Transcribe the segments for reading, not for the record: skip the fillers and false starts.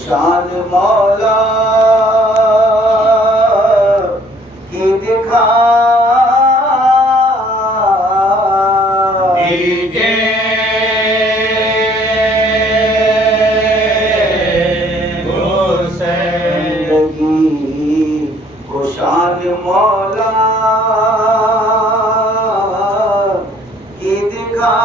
शान मौला की दिखा दीजिए जिंदगी को शान मौला की दिखा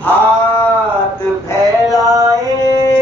हाथ फैलाए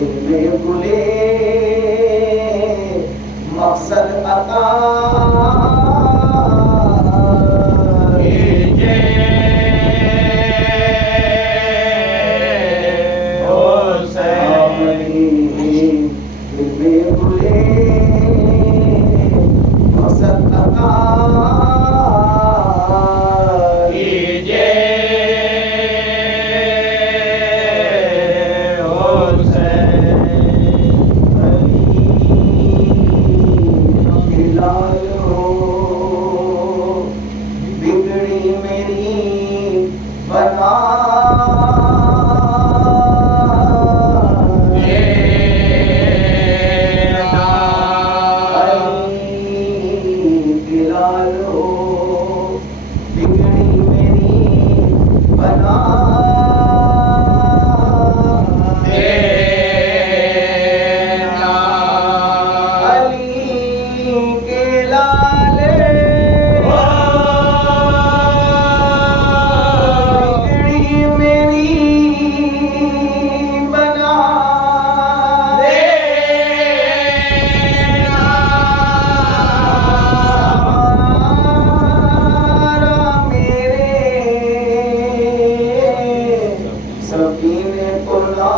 दिल में गुले मकसद अता कीजिए हुसैन। दिल में गुले मकसद अता कीजिए हुसैन। लाल हो बिगड़ी मेरी बना लाल हो बिगड़ी मेरी बना सफीने खुदा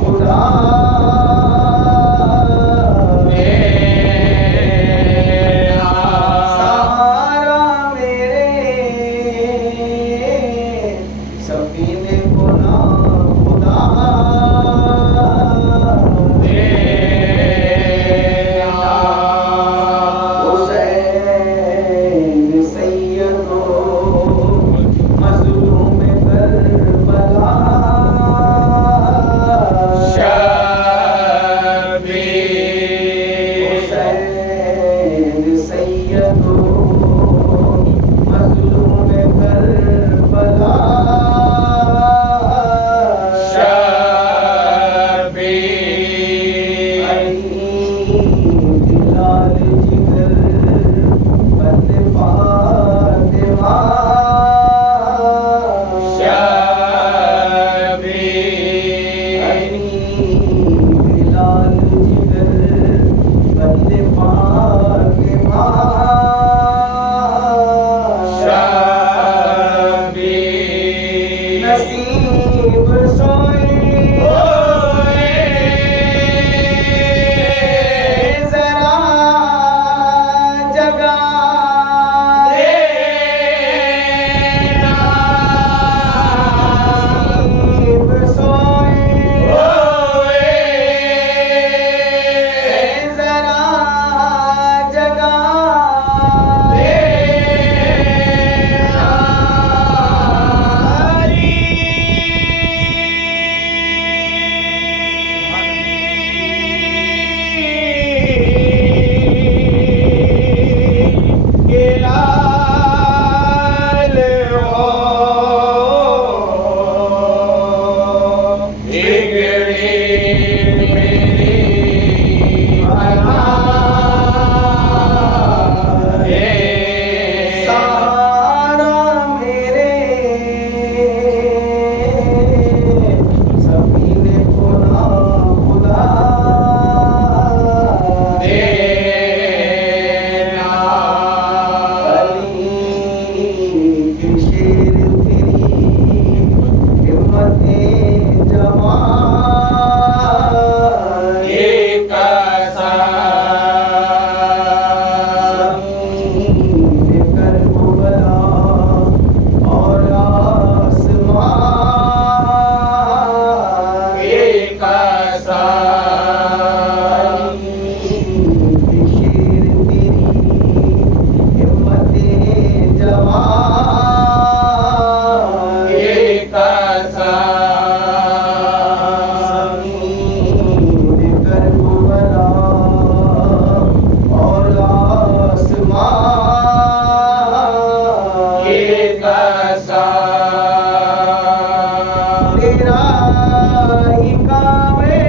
खुदा सहारा मेरे सफीने खुदा खुदा हुसैन सैयदो मज़लूम करबला हुसैन सैयदो मज़लूम करबला लाल जिगर बंदे फातिमा लाल जिगर बंदे फातिमा नसीब सोए जरा जगा नसीब सोए जरा जगा सहारा मेरे सफीने खुदा खुदा अली के शेर तेरी हिम्मते जवान ज़मीन करबला और आसमान अली शेर तेरी हिम्मते जवान ज़मीन करबला और आसमान तेरा ही काम है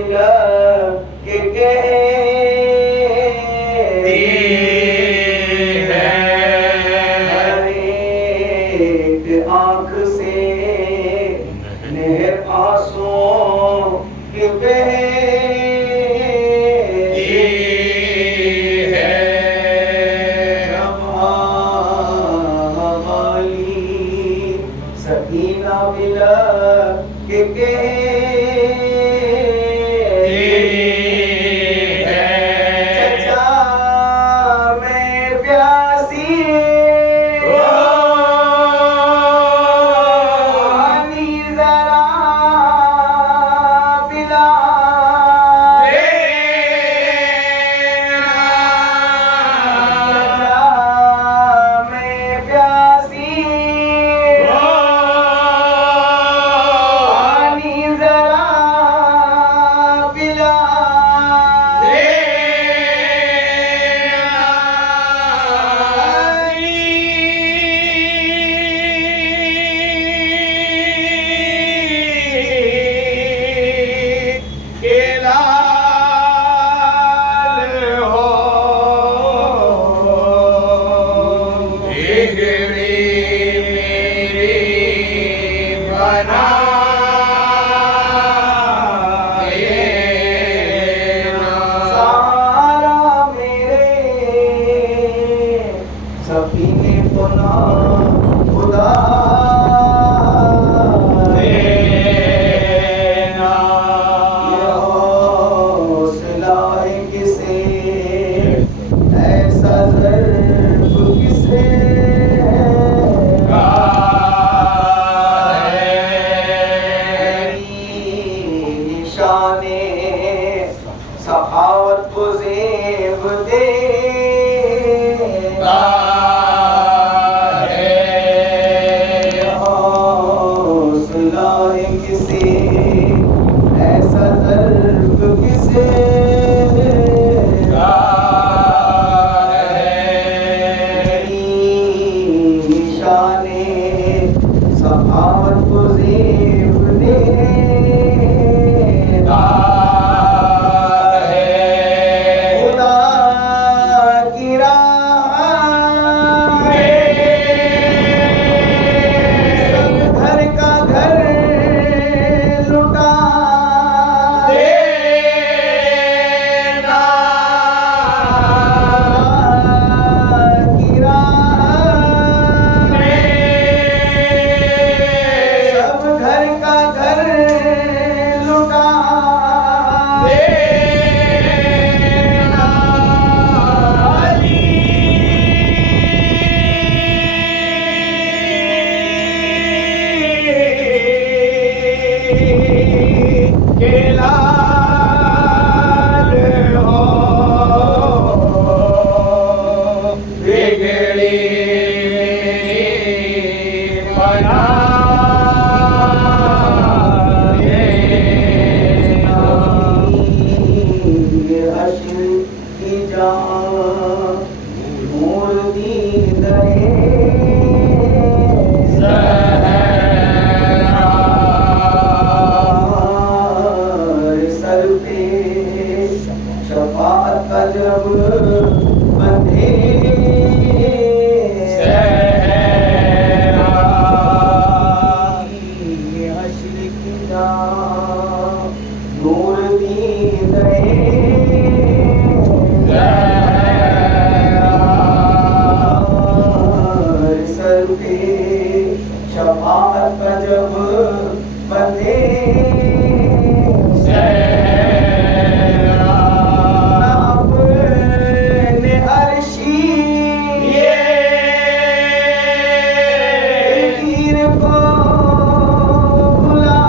मिल के कहती है। हर एक आँख से नहर आंसुओं की बहती है। जमाली सकीना मिल के कहती है। चचा मैं प्यासी पानी जरा पिला चचा मैं प्यासी पानी जरा पिला सारा मेरे सपने को ना खुदा देना। ये हौसला है किसे ऐसा ज़र्फ़ किसे निशाने सखावत को ज़ेब दे हौसला है किसे ऐसा ज़र्फ़ किसे निशाने सखावत को ज़ेब दे खुदा की राह सब घर का घर लुटा देना। की राह सब घर का घर लुटा देना। के लाल हो बिगड़ी बना देना। ये अश्र की जान नूर दीद है सर पे शफाअत का जब बंधे ये हश्र की जान नूर दीद सर पे शफाअत का जब बंधे अपने अर्शी तीर को भुला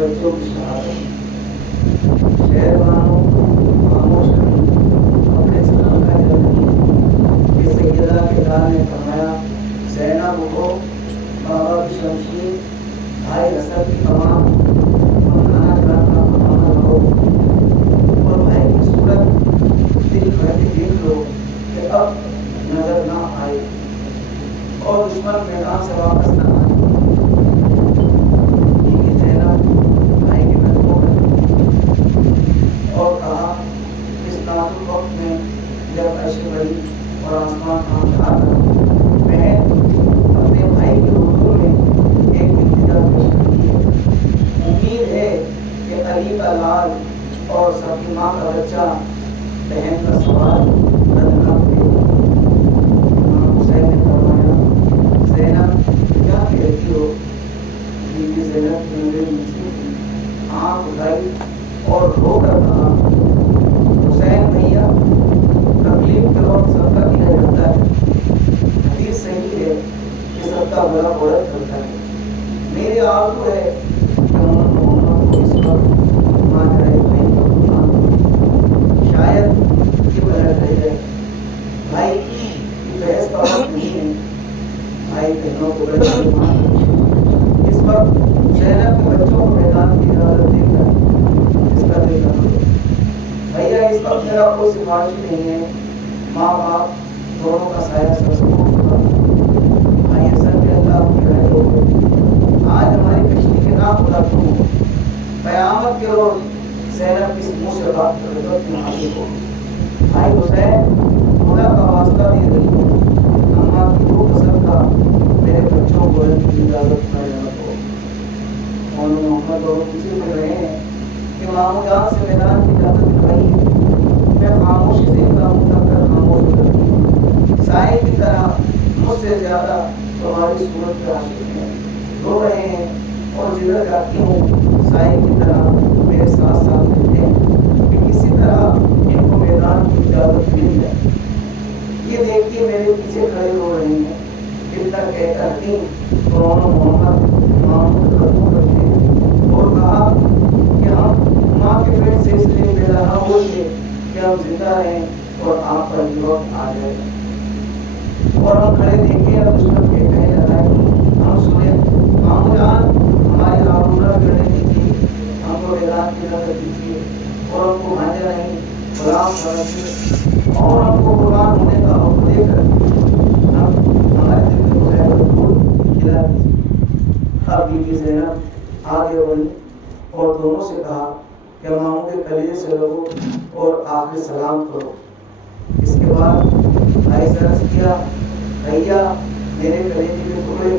बच्चों की शहादत। शहर वालों खामोश नहीं, अपने सलाम का जल नहीं। इस सैयदा के दाल ने फरमाया, ज़ैनब उठो, बाबा की शमशीर, भाई हसन की कमान, नाना जान का फरमाना लो और भाई की सूरत दिल भर के देख लो कि अब नजर ना आए और दुश्मन मैदान से वापस ना आए। बीवी ज़ैनब भाई के कदमों में और कहा, इस नाजुक वक्त में जब ऐशे बड़ी और आसमान आंधा मैं अपने भाई के हुजूर में एक इल्तिजा पेश करती है। उम्मीद है कि अली का लाल और सभी माँ का बच्चा बहन का सवाल रद्द न करे। इमाम हुसैन ने फरमाया, ज़ैनब क्या कहती हो? बीवी ज़ैनब की नज़रें नीचे थी, आँख उठाई और रोकर कहा, हुसैन भैया, तकलीफ के वक्त सबका किया जाता है। हदीस सही है कि सबका बड़ा औरत करता है। मेरी आरज़ू है कि मोहम्मद को इस वक्त मां जाए भाई का कुर्बान। शायद ये बहस रह जाए। भाई की बहस का वक्त नहीं है। भाई बहनों को बड़े इस वक्त ज़ैनब के बच्चों को मैदान की इजाज़त देकर इसका दिल न करो। भैया इस वक्त मेरा कोई सिफारिश नहीं है। माँ बाप दोनों का साया सरसों हो चुका। भाई हसन के अल्लाह की राय हो गई। आज हमारी कश्ती के नाम खुदा तुम हो। क़यामत के रोज ज़ैनब किस मुँह से बात कर हाजिर हो। भाई हुसैन खुदा का वास्ता दे रही हो, अम्मा की वो कसम का मेरे बच्चों को की इजाज़त न देना हो। मौलाना मोहम्मद और किसी में रहे हैं कि मामू जान से मैदान की इजाज़त दिलवाई। मैं खामोशी से इनका मुँह कर खामोश हो जाती हूँ। साए की तरह मुझसे ज़्यादा तुम्हारी सूरत के आशिक हैं, रो रहे हैं और जिधर जाती हूँ साए की तरह मेरे साथ साथ रहते हैं कि किसी तरह इनको मैदान की इजाज़त मिल जाए। ये देखिए मेरे पीछे खड़े हो रहे हैं। कितना कहकर थी मौलाना मोहम्मद मामूद कदमों पर थे और कहा कि हम माँ के पेट से इसलिए पैदा न हुए कि हम जिंदा रहें और आप पर वक्त आ जाए। और हम खड़े देखे और दुश्मन के कहे लगाए, हम सुने मामू जान हमारी आबरूना करने दीजिए, हमको मैदान की इजाज़त दीजिए और हमको भांजा नहीं गुलाम समझिए और हमको कुर्बान होने का हुक्म देकर हम हमारे दिल में खुदा खिला दीजिए। अब बीवी ज़ैनब आगे बढ़ी और दोनों से कहा कि मामू के कलीजे से लगो और आखिरी सलाम करो। इसके बाद भाई से अर्ज़ किया, भैया मेरे कलीजे के टुकड़े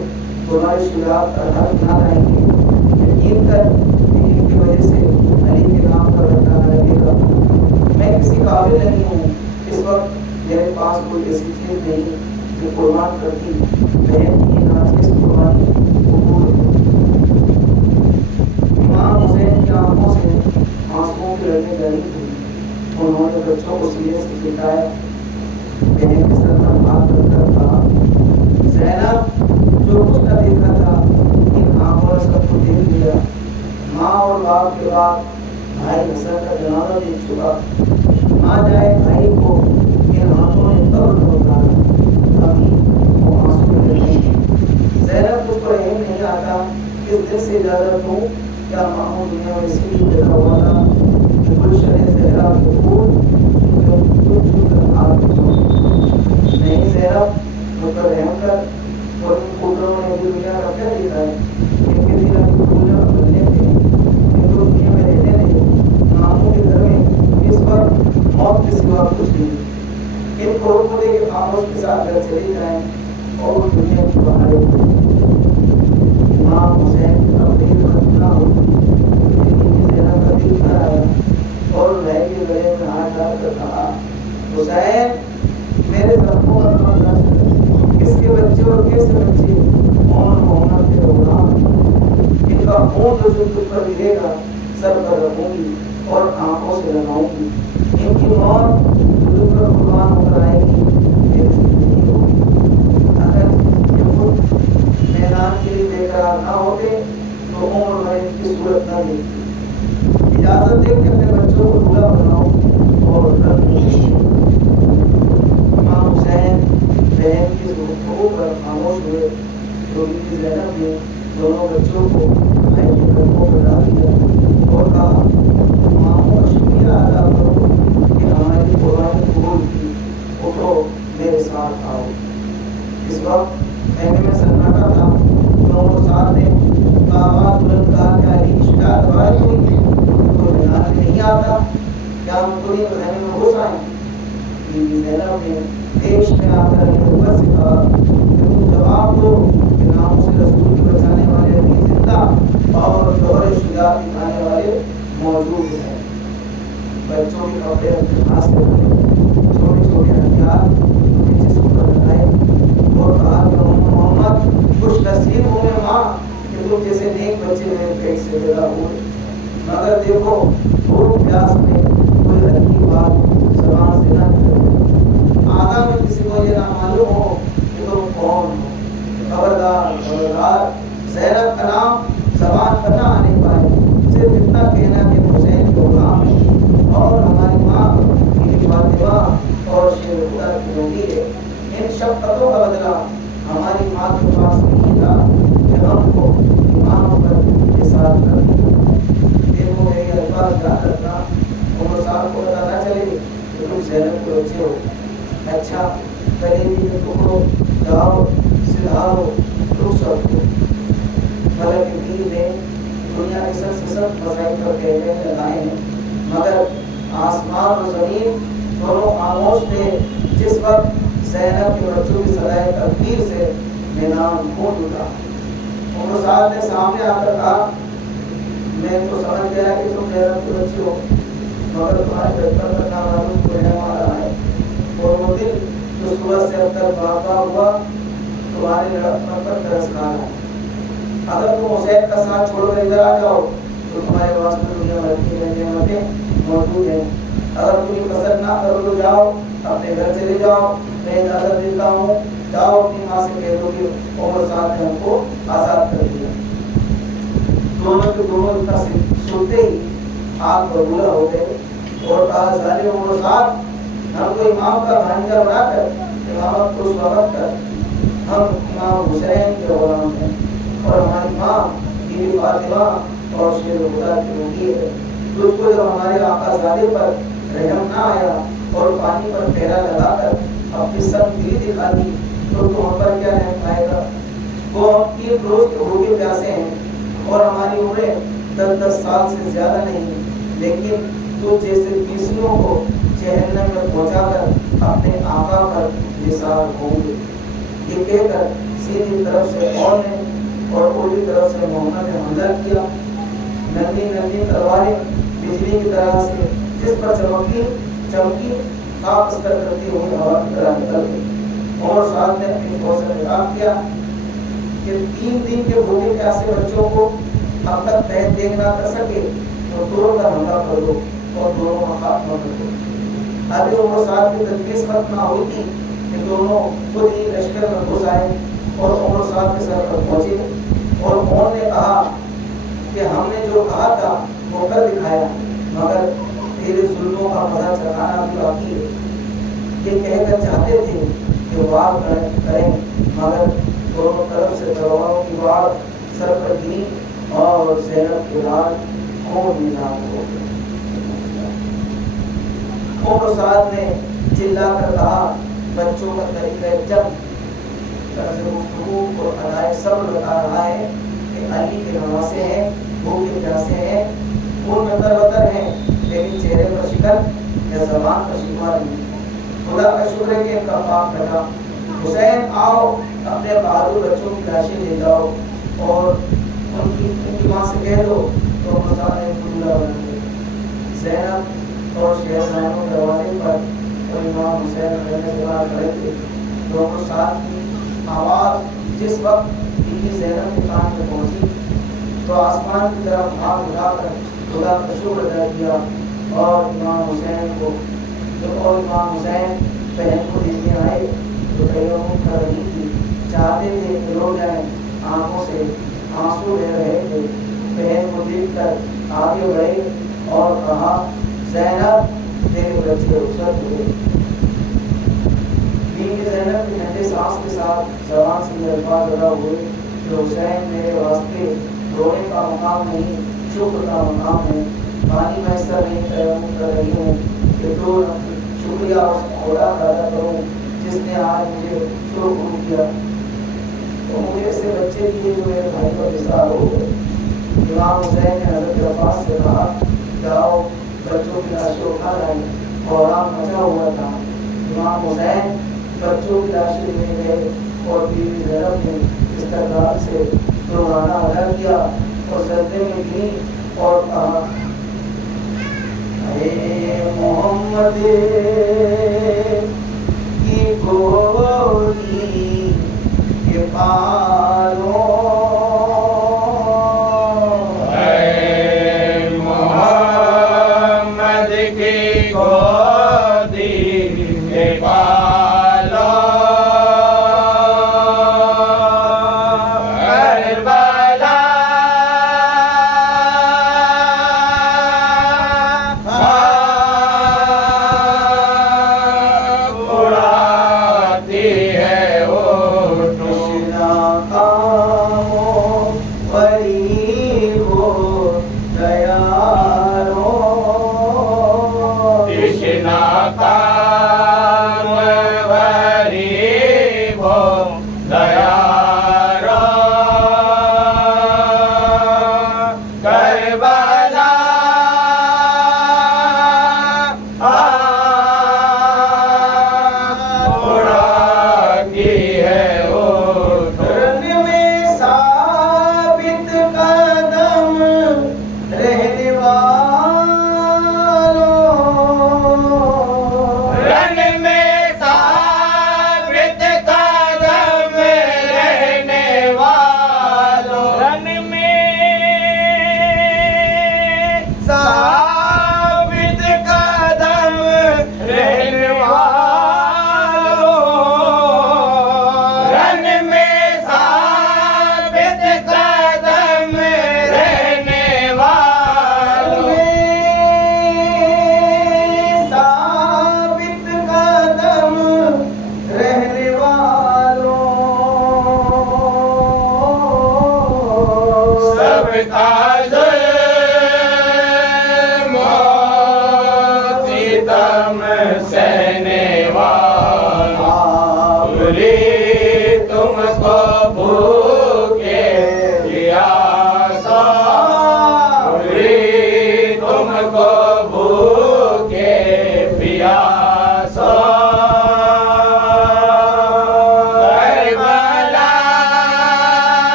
तुम्हारे शुजाअत का हक ना रहेंगे। यकीन कर इनकी वजह से अली के नाम पर रखा लगेगा। मैं किसी काबिल नहीं हूँ। इस वक्त मेरे पास कोई ऐसी चीज़ नहीं जो कुर्बान करती बहन की नाज़िज़ कुर्बानी कबूल है। इमाम हुसैन की आंखों से आंसुओं की लड़ने जारी हुई। उन्होंने बच्चों को सीने से चिताया, बहन के सर पर हाथ रखकर कहा, ज़ैनब जो कुछ न देखा था इन आंखों ने सबको देख लिया। माँ और बाप के बाद भाई हसन का जनाजा देख चुका। माँ जाए भाई को इन हाथों ने कब्र में उतारा। अभी वो आंसू में लगे। ज़ैनब कुछ को रहम नहीं आता किस दिल से इजाज़त दूँ। क्या मामू दुनिया में इसीलिए पैदा हुआ था कि गुलशन ज़हरा के फूल चुन कर आग नहीं। ज़ैनब मुझ पर रहम कर और इन फूलों ने भी दुनिया का क्या देखा है। इनके दिल अभी फूलों में बनने थे, इनको दुनिया में रहने दे। मामू के घर में इस वक्त मौत के सिवा कुछ नहीं। इनको रोक दे के खामोश के साथ घर चले जाएं और दुनिया की बाहर इमाम हुसैन की तकदीर खत्म ना हो। ज़ैनब का दिल भर आया और भाई के गले में हाथ डालकर कहा, हुसैन मेरे जख्मों पर मत लग। किसके बच्चे और कैसे बच्चे मोहम्मद के गुलाम। इनका खून जो तुझ पर गिरेगा सर पर रखूंगी और आंखों से लगाऊंगी। इनकी मौत तुझ पर कुर्बान होकर आएगी, मेरी जिंदगी होगी। अगर ये खुद मैदान के लिए बेकरार ना होते तो उम्र भर इनकी सूरत न देखी खामोश हुए तो बीबी ज़ैनब ने दोनों बच्चों को भाई के कंधों पर डाल दिया और कहा, माओ का शुक्रिया अदा करो कि हमारी कुर्बानी कबूल की, उठो मेरे साथ आओ। इस वक्त खेमे में सन्नाटा था। दोनों साथ ने आवाज बुलंद कहा, क्या अली की शिकायत हमारी हुई तो मैदान में नहीं आता, क्या हम पूरी खेमे में घुस आए? बीबी ज़ैनब ने देश में आकर नबूवत से कहा कि तुम जवाब दो कि नाम से रसूल को बचाने वाले अली जिंदा और जोहर शुजाअत दिखाने वाले मौजूद हैं। बच्चों के कपड़े अपने हाथ से बने, छोटे छोटे हथियार अपने जिस्म पर लगाए और कहा कि मोहम्मद खुश नसीब हूँ मैं माँ कि तुम जैसे नेक बच्चे मेरे पेट से पैदा हुए, मगर देखो भूख प्यास में कोई हल्की बात ज़बान से ना निकले, आगा में किसी को ये ना मालूम हो कि तुम कौन हो। खबरदार खबरदार, ज़ैनब का नाम ज़बान पर ना आने पाए, सिर्फ इतना कहना कि हुसैन के गुलाम है और हमारी माँ बीबी फातिमा और शेर खुदा की बेटी है। इन शफ़क़तों का बदला हमारी माँ के पास नहीं था कि हमको ईमान पर हिसाब कर। देखो मेरे अल्फाज याद रखना, उम्र साहब को पता ना चले कि तुम ज़ैनब के बच्चे हो। अच्छा कलेजी के टुकड़ो, जाओ सिधारो, रुक सकते। हालांकि वीर ने दुनिया के सबसे सख्त मसाइल पर कहने लगाए हैं, मगर आसमान और ज़मीन दोनों खामोश थे जिस वक्त ज़ैनब के बच्चों की सदाए तकदीर से मैदान गूंज उठा। उमर साहब ने सामने आकर कहा, मैं तो समझ गया कि तुम ज़ैनब के बच्चे हो, मगर तुम्हारे बचपन का नामालूम को रहने वाला है और वो दिल जो सुबह से अब तक भागा हुआ तुम्हारे लड़कपन पर तरस खा रहा है। अगर तुम हुसैन का साथ छोड़कर इधर आ जाओ तो तुम्हारे वास्ते दुनिया भर की नेमतें मौजूद हैं। अगर तुम्हें पसंद ना करो तो जाओ, अपने घर चले जाओ, मैं इजाज़त देता हूँ, जाओ अपनी माँ से कह दो कि उमर साहब ने हमको आज़ाद कर दिया। दोनों के दोनों इतना सुनते ही आग बबूला हो गए और कहा, जालिम उमर साहब, हमको इमाम का भांजा बनाकर इमामत को स्वागत कर, हम इमाम हुसैन के गुलाम हैं और हमारी माँ बीबी फातिमा और शेर खुदा की बेटी है। तुझको जब हमारे आकाज़ादे पर रहम ना आया और पानी पर पहरा लगाकर अपनी सब दिली दिखा दी तो तू हम पर क्या रहम आएगा? वो हम 3 रोज के भूखे प्यासे हैं और हमारी उम्रें 10-10 साल से ज्यादा नहीं, लेकिन तू जैसे तीसरों को जहन्नम में पहुंचाकर अपने आका पर निसार होंगे। ये कहकर सीधी तरफ से कौन ने और उल्टी तरफ से मोहम्मद ने हमला किया। नन्ही नन्ही तलवारें बिजली की तरह से जिस पर चमकी खाक अस्तर करती हुई हवा की तरह निकल गई। उमर साहब ने अपनी फौज से खिताब किया कि 3 दिन के भूखे प्यासे बच्चों को अब तक तय देख ना कर सके तो दोनों का हमला कर दो और दोनों का खात्मा कर दो। अभी उमर साहब की तजवीज़ खत्म ना हुई थी कि दोनों खुद ही लश्कर में घुस आए और उमर साहब के सर पर पहुंचे और उन्होंने कहा कि हमने जो कहा था वो कर दिखाया, मगर तेरे जुल्मों का मजा चखाना भी बाकी है। ये कहकर चाहते थे कि वार करें, मगर दोनों तरफ से तलवारों की वार सर पर गिरी और ज़ैनब के लाल खून में नाम हो गए। उमर साहब ने चिल्लाकर कहा, बच्चों का तरीक़ा जब गुफ्तगू और अदाए सब्र बता रहा है कि अली के नवासे हैं, भूखे प्यासे हैं, खून में तरबतर हैं, लेकिन चेहरे पर शिकन या ज़बान पर शिकवा नहीं। खुदा का शुक्र है कि इनका पाप लगा। हुसैन आओ, अपने बहादुर बच्चों की लाशें ले जाओ और उनकी माँ से कह दो तो मसाले खुला बना दे। ज़ैनब और शहरबानों दरवाजे पर और इमाम हुसैन रहने से बाहर खड़े थे। दोनों साथ की आवाज़ जिस वक्त बीबी ज़ैनब के कान में पहुंची तो आसमान की तरफ हाथ उठाकर खुदा का शुक्र अदा किया और इमाम हुसैन बहन को देखने आए तो तैयारों कर रही थी, चाहते थे कि रो जाए, आंखों से आंसू बह रहे थे। बहन को देखकर आगे बढ़े और कहा, ज़ैनब तेरे बच्चे रुखसत हुए। बीवी ज़ैनब की ठंडे सांस के साथ ज़बान से ये अल्फाज अदा हुए कि हुसैन मेरे वास्ते रोने का मकाम नहीं, शुक्र का मकाम है। पानी मैसर नहीं कर रही हूँ कि तो शुक्रिया उस खुदा का अदा करूँ जिसने आज मुझे शुरू किया। तो मुझे ऐसे बच्चे दिए जो मेरे भाई का विसार हो गए। इमाम हुसैन ने हज़रत अब्बास से कहा, जाओ बच्चों की लाशें उठा लाए। कोहराम मचा हुआ था। इमाम हुसैन बच्चों की लाशें लेने गए और बीवी ज़ैनब ने इस्तक़बाल से रोज़ाना अदा किया और सजदे में गिरी और कहा, ऐ मोहम्मद की गोदी के पालों,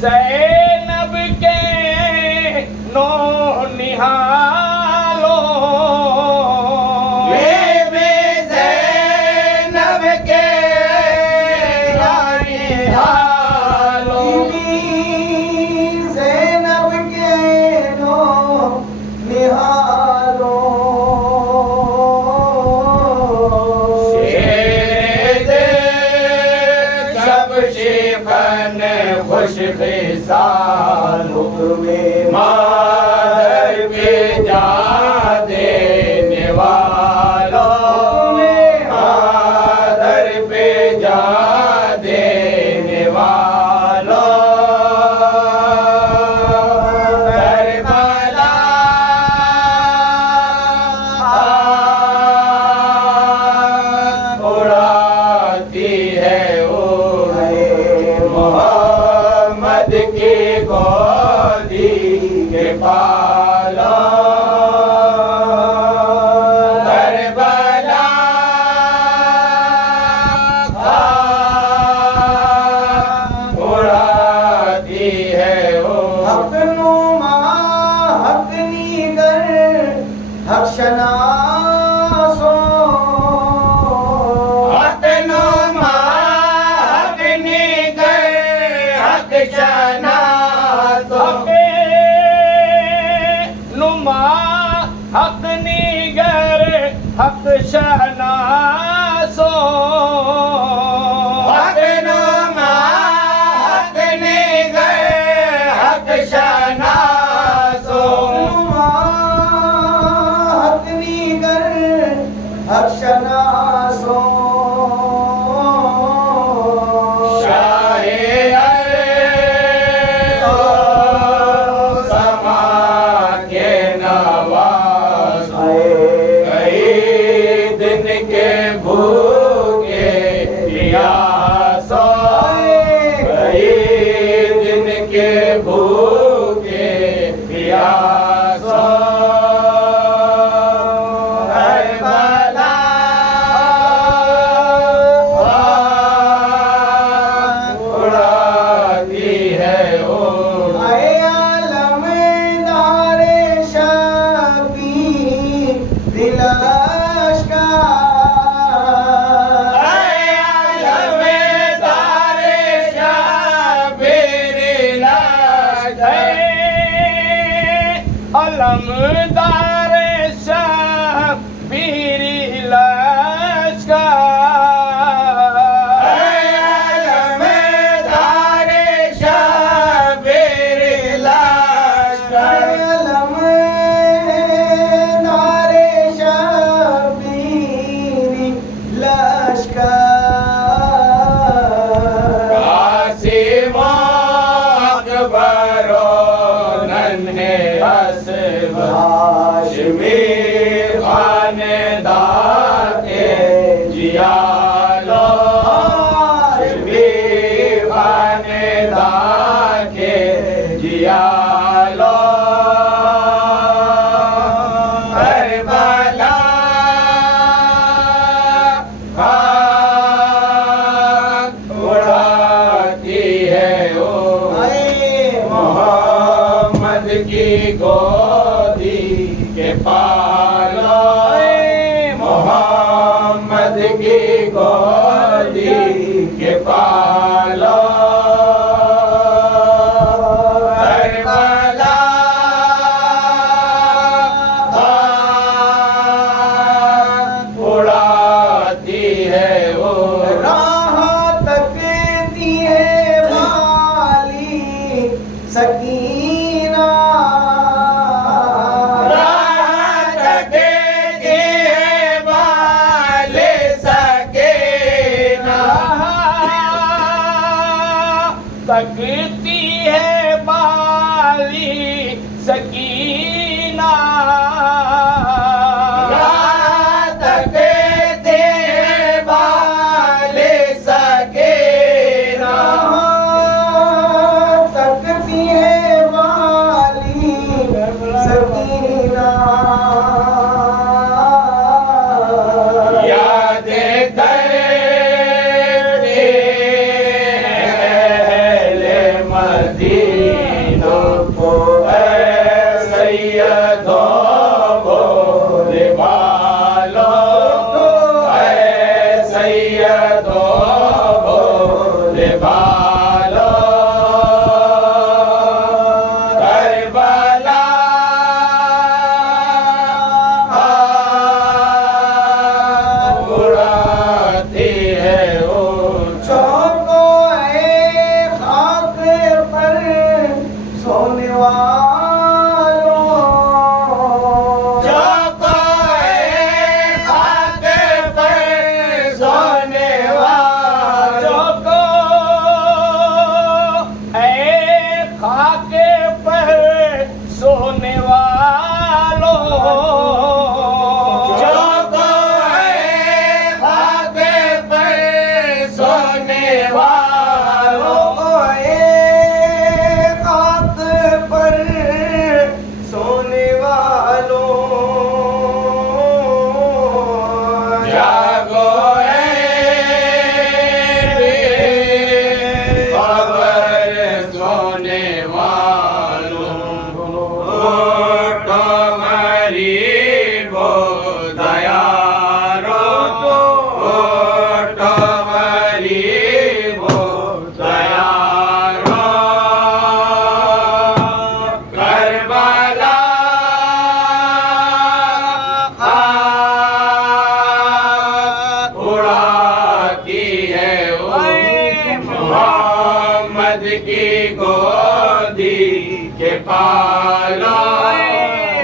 ज़ैनब के नो निहालो बेबे ज़ैनब के निहालो बीबी ज़ैनब के नो निहालो खुश खिसाल में मादर पे जा देने वालों में मादर पे जा देने वालों करबला उड़ाती है ओ मोहम्मद की गोदी के पाला करबला उड़ाती है ओ हक नुमा हकनी कर हक शनासो हक नुमा हकनी कर हक शनासो नुमा हक निगर हक शनासो हक नुमा हक निगर हक शनासो नुमा हकनी कर हक शनासो शाहे समा के नवाज कई दिन के भूखे प्यासो कई दिन के भूखे प्यासो करबला उड़ाती है ओ आए आलमदार शबी दिलाश का अलमदार शबीर लश्कर अलमदार शबीर लश्कर आलमदार शबी लश्कर कासिम अकबर नन्हे असब हाशमी खानदान के जियालो हाशमी खानदान के जियालो करबला उड़ाती है ओ मोहम्मद की गोदी के पालो मोहम्मद की गोदी के पालो करबला उड़ाती है ओ राह तकती है वाली सकीना तकती है बाली सकीना तकती है बाली सकीना तकती है वाली सकीना याद करते हैं अहले मदीना की गोदी के पालो,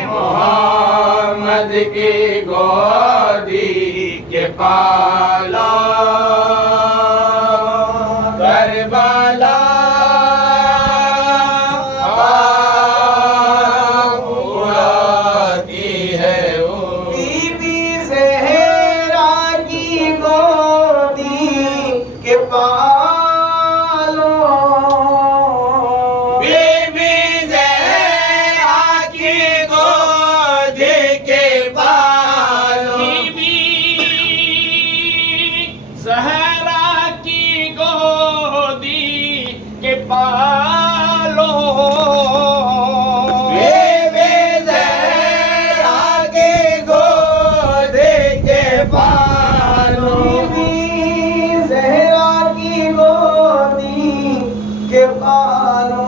मोहम्मद की गोदी के पालो। करबला उड़ाती है वो, बीबी ज़हरा की गोदी के पालो, बीबी ज़हरा की गोदी के पालो, बीबी ज़हरा की गोदी के पालो, बीबी ज़हरा की गोदी के पालो, बीबी ज़हरा की गोदी के पालो।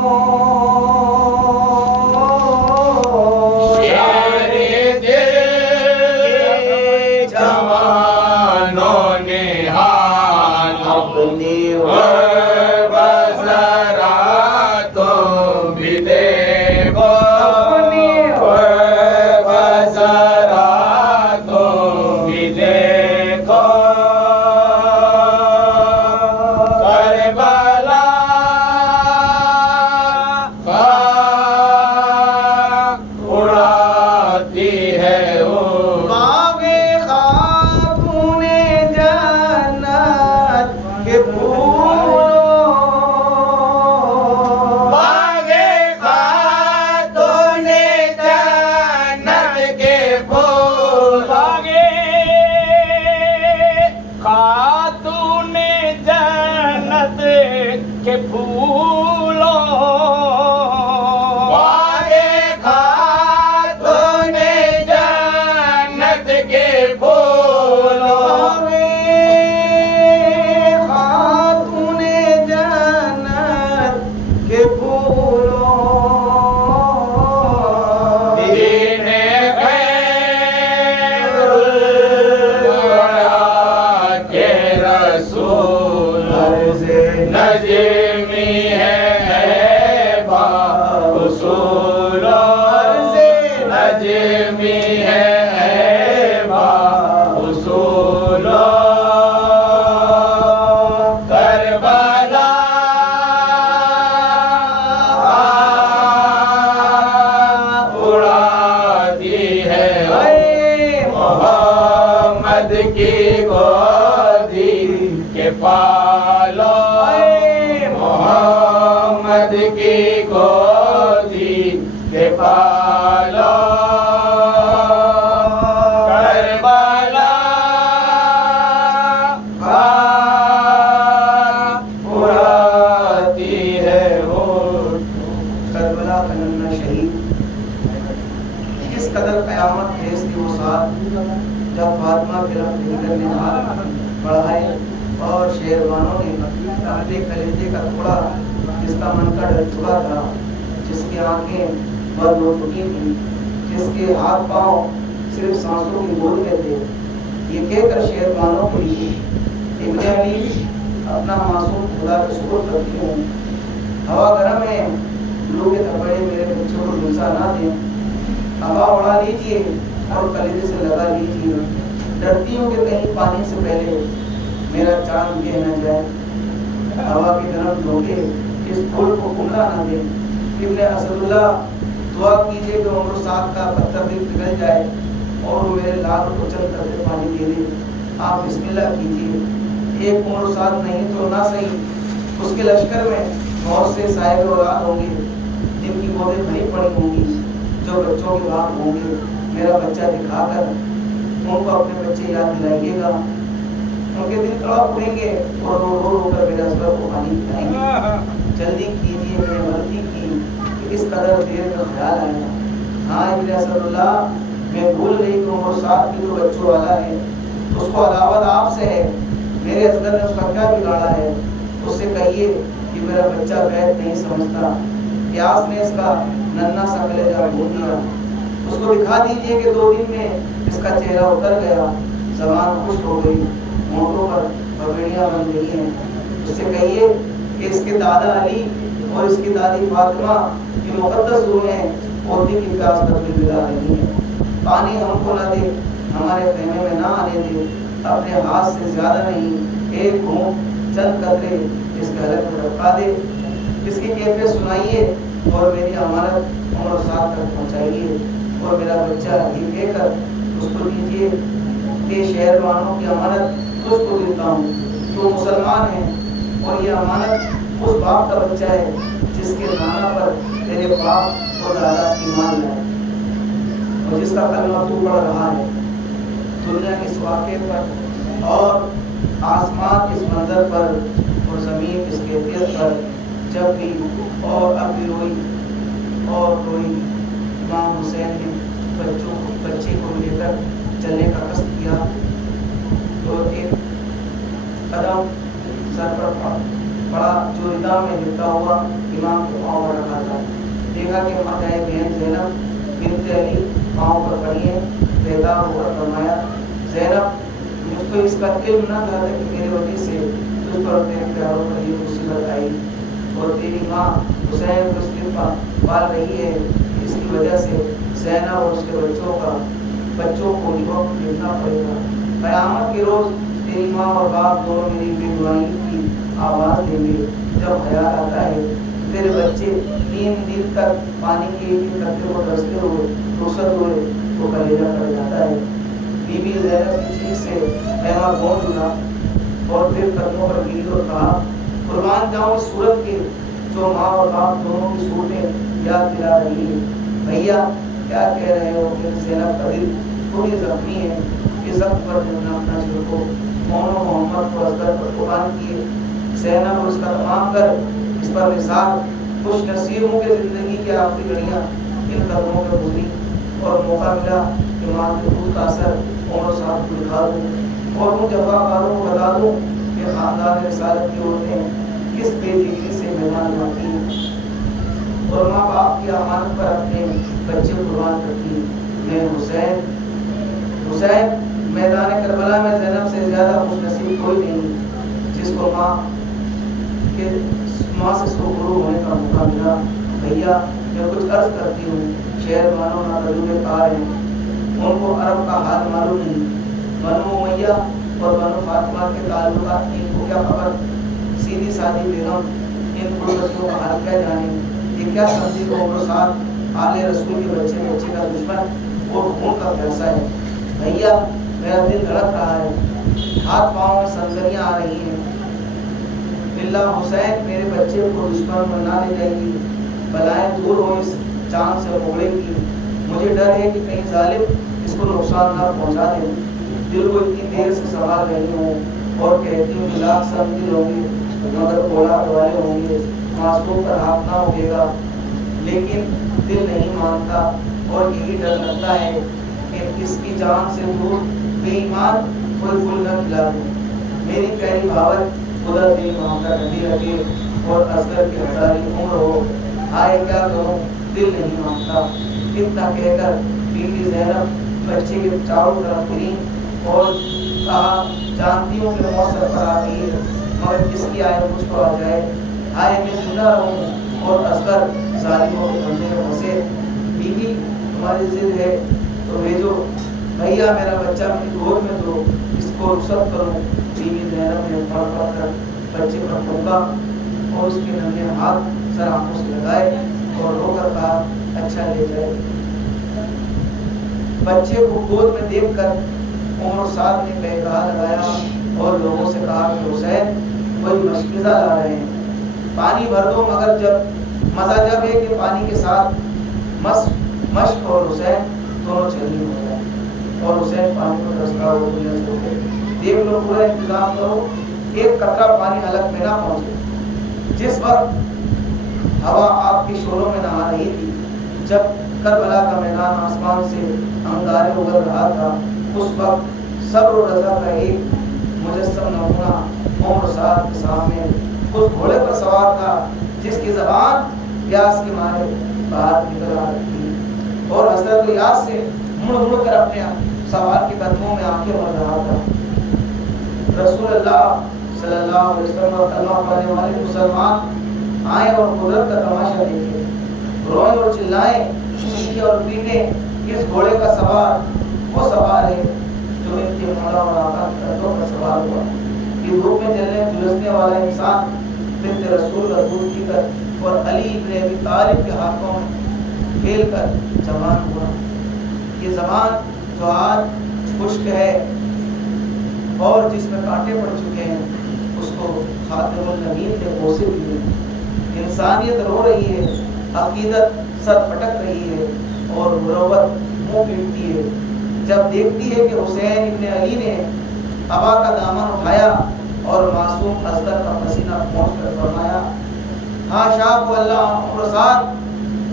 शारे दिल जवानों ने हाल अपनी बसरा तो भी देखो, अपनी बसरा तो भी देखो। करबला उड़ाती है वो, बागे खातूने जन्नत के फूलों, बागे खातूने जन्नत के फूल, बागे खातूने जन्नत के फूलों, बागे खातूने जन्नत के फूलों, बागे खातूने जन्नत के फूलों। दीने खैरुल वरा के रसूल, नजमी है बाउसूल, नजमी है बाउसूल। करबला उड़ाती है मोहम्मद की गोदी के पालो, मोहम्मद की गोदी के पालो। करबला उड़ाती है वो, करबला का नन्हा शहीद। किस कदर क़यामत खेज थी वो साथ, जब फातिमा के लफ्ज़ ने हाथ बढ़ाए और शेरवानों ने अपने कलेजे का टुकड़ा, जिसका मन का डर चुका था, जिसकी आंखें बंद हो चुकी थी, जिसके हाथ पांव सिर्फ सांसों की गोद में थे, ये कहकर शेरवानों को लिए इब्ने अली अपना मासूम खुदा का शुक्र करती हूँ। हवा गर्म है, लू के थपड़े मेरे बच्चों को झुलसा ना दें। हवा उड़ा लीजिए और कलेजे से लगा लीजिए। डरती हूँ कि कहीं पानी से पहले मेरा चांद गिर न जाए। हवा के गर्म झोंके इस फूल को कुमला ना दे। इब्ने असदुल्लाह दुआ कीजिए कि उम्र साथ का पत्थर दिल पिघल जाए और वो मेरे लाल को चल करके पानी दे दे। आप बिस्मिल्लाह कीजिए। एक उम्र साथ नहीं तो ना सही, उसके लश्कर में बहुत से साहिब औलाद होंगे जिनकी गोदें भरी पड़ी होंगी, जो बच्चों के बाप होंगे। मेरा बच्चा दिखाकर उनको अपने बच्चे याद दिलाइएगा। उनके दिल तड़प उठेंगे और रो रो रो कर मेरा सर को पानी पिलाएंगे। जल्दी कीजिए, मैंने गलती की कि इस कदर देर का ख्याल आया। हाँ इब्ने असदुल्लाह, मैं भूल गई कि उम्र साथ की जो बच्चों वाला है उसको अदावत आपसे है। मेरे असगर ने उसका क्या बिगाड़ा है? उससे कहिए कि मेरा बच्चा बैद नहीं समझता। प्यास ने इसका नन्हा सा कलेजा भून दिया। उसको दिखा दीजिए कि 2 दिन में इसका चेहरा उतर गया, ज़बान खुश हो गई, होठों पर पगड़ियाँ बन गई हैं। उससे कहिए कि इसके दादा अली और इसकी दादी फातिमा की मुकद्दस रूहें पोती की प्यास पर भी विदा नहीं है। पानी हमको न दे, हमारे खेमे में ना आने दे, अपने हाथ से ज्यादा नहीं, एक घूंट चंद कतरे इस गहरे में रखा दे। इसकी कैफियत सुनाइए और मेरी अमानत उम्र साथ तक पहुँचाइए और मेरा बच्चा ही कहकर उसको दीजिए कि शहर वालों की अमानत तुझको देता हूँ, तो मुसलमान है और ये अमानत उस बाप का बच्चा है जिसके नाना पर तेरे बाप और दादा ईमान लाए और जिसका कलमा तू पढ़ रहा है। दुनिया के इस वाक़े पर और आसमान इस मंजर पर और ज़मीन इस कैफियत पर जब भी और अब भी रोई और रोई। इमाम हुसैन ने बच्चे को लेकर चलने का कष्ट किया तो एक कदम सर पर पड़ा जो रिदा में गिरता हुआ इमाम के पाँव पर रखा था। देखा कि माताए बहन ज़ैनब बिन्त अली पाँव पर पड़ी है। बेदार होकर फरमाया, ज़ैनब मुझको इसका इल्म न था कि मेरे वजह से तुझ पर तेरे प्यारों पर ये मुसीबत आई और तेरी माँ हुसैन को इसलिए पाल रही है, इसकी वजह से ज़ैनब और उसके बच्चों को वक्त देखना पड़ेगा। क़यामत के रोज़ तेरी माँ और बाप दोनों मेरी बेगुनाही की आवाज़ देंगे। जब ख्याल आता है तेरे बच्चे 3 दिन तक पानी के एक कतरे को तरसते हुए रोसत हुए तो कलेजा कर जाता है। बीबी ज़ैनब की चीख से पैमा गूंज उठा और फिर कदमों पर गिरी और कहा, कुर्बान जाऊं इस सूरत के जो माँ और बाप दोनों की सूरतें याद दिला रही है। भैया क्या कह रहे हो कि ज़ैनब का दिल थोड़ी जख्मी है। इस जख्म पर हमने अपना सिर को मोहम्मद को असगर पर कुर्बान किए। ज़ैनब और उसका तमाम कर इस पर निसार खुश नसीबों के ज़िंदगी की आखिरी घड़ियाँ इन कदमों में गुजरी और मौका मिला कि माँ के दूध का असर उम्र साहब को दिखा दूँ और उन जफाकारों को बता दूँ कि ख़ानदान रिसालत की औरतें किस बेदिली से मैदान मांगती हैं और माँ बाप की अमानत पर अपने बच्चे कुर्बान करती। मैं हुसैन मैदान करबला में ज़ैनब से ज़्यादा खुशनसीब कोई नहीं जिसको माँ से सुरूर होने का मौका मिला। भैया मैं कुछ अर्ज करती हूँ, शहर वालों ना तजुर्बे कार हैं, उनको अरब का हाल मालूम नहीं। बनु उमैया और बनु फातिमा के ताल्लुकात की इनको क्या खबर। सीधी सादी बेगम इन कुर्बतियों का हाल क्या जाने। ये क्या समझी को उम्र साथ आले रसूल के बच्चे का दुश्मन और खून का प्यासा है। भैया मेरा दिल धड़क रहा है, हाथ पाँव में सनसनियाँ आ रही हैं। बिल्ला हुसैन मेरे बच्चे को दुश्मन में ना ले जाएगी, बलाएं दूर हो इस चांद से मोड़ेगी। मुझे डर है कि कहीं जालिम इसको नुकसान ना पहुंचा दे। दिल को इतनी देर से सवाल रही हूँ और कहती हूँ कि लाख समझी होंगे मगर औलाद वाले होंगे, मासूम पर हाथ ना उठेगा, लेकिन दिल नहीं मानता और यही डर लगता है कि इसकी जान से दूर बेईमान कोई फूल न खिला दूँ। मेरी प्यारी भावत खुदा तेरी मामला ठंडी रखे और असगर की हजारी उम्र हो। आए क्या करूं दिल नहीं मानता। इतना कहकर बीबी ज़ैनब बच्चे के चारों तरफ फिरी और कहा, जानती हूँ कि मौसम पर आ गई है मगर किसकी आय मुझको आ जाए। आए मैं जिंदा रहूँ और असगर जालिमों के धंधे में फंसे। बीबी तुम्हारी जिद है तो भेजो, भैया मेरा बच्चा मेरी गोद में दो, इसको रुखसत करूँ। बीबी ज़ैनब ने पड़ कर बच्चे पर फूंका और उसके नन्हे हाथ सर आंखों से लगाए और रोकर कहा, अच्छा ले जाए। बच्चे को गोद में देखकर उमर साहब ने कहा लगाया और लोगों से कहा कि हुसैन कोई मशकीज़ा ला रहे हैं, पानी भर दो। मगर मज़ा जब है कि पानी के साथ मश्क और हुसैन दोनों चलनी हो जाए और हुसैन पानी को रस्ता हो दुनिया से होते। देख लो पूरा इंतजाम करो, एक कतरा पानी हलक में ना पहुंचे। जिस वक्त हवा आपकी शोरों में नहा रही थी, जब करबला का मैदान आसमान से अंगारे उगल रहा था, उस वक्त सब्र और रज़ा का एक मुजस्सम नमूना उमर साहब के सामने उस घोड़े पर सवार था जिसकी ज़बान प्यास के मारे बाहर निकल आ रही थी और हज़रत यास से मुड़ कर अपने सवार के कदमों में आंखें भर रहा था। रसूलुल्लाह सल्लल्लाहु अलैहि वसल्लम कलमा पढ़ने वाले मुसलमान आए और कुदरत का तमाशा देखें, रोए और चिल्लाएं, चीखें और पीटे। इस घोड़े का सवार वो सवार है जो इनके मौला और आका के कंधों पर सवार हुआ। ये धूप में जलने झुलसने वाला इंसान बिन्त रसूल का दूध पीकर और अली इब्न अबी तालिब के हाथों में खेल कर जवान हुआ। ये जबान जो आज खुश्क है और जिसमें कांटे पड़ चुके हैं, उसको खातिमुल नबीय्यीन के बोसे दिए। इंसानियत रो रही है, अकीदत सर पटक रही है और मुरव्वत मुंह पीटती है जब देखती है कि हुसैन इब्न अली ने अबा का दामन उठाया और मासूम असगर का पसीना पहुँच कर फरमाया, हाशा को अल्लाह और साथ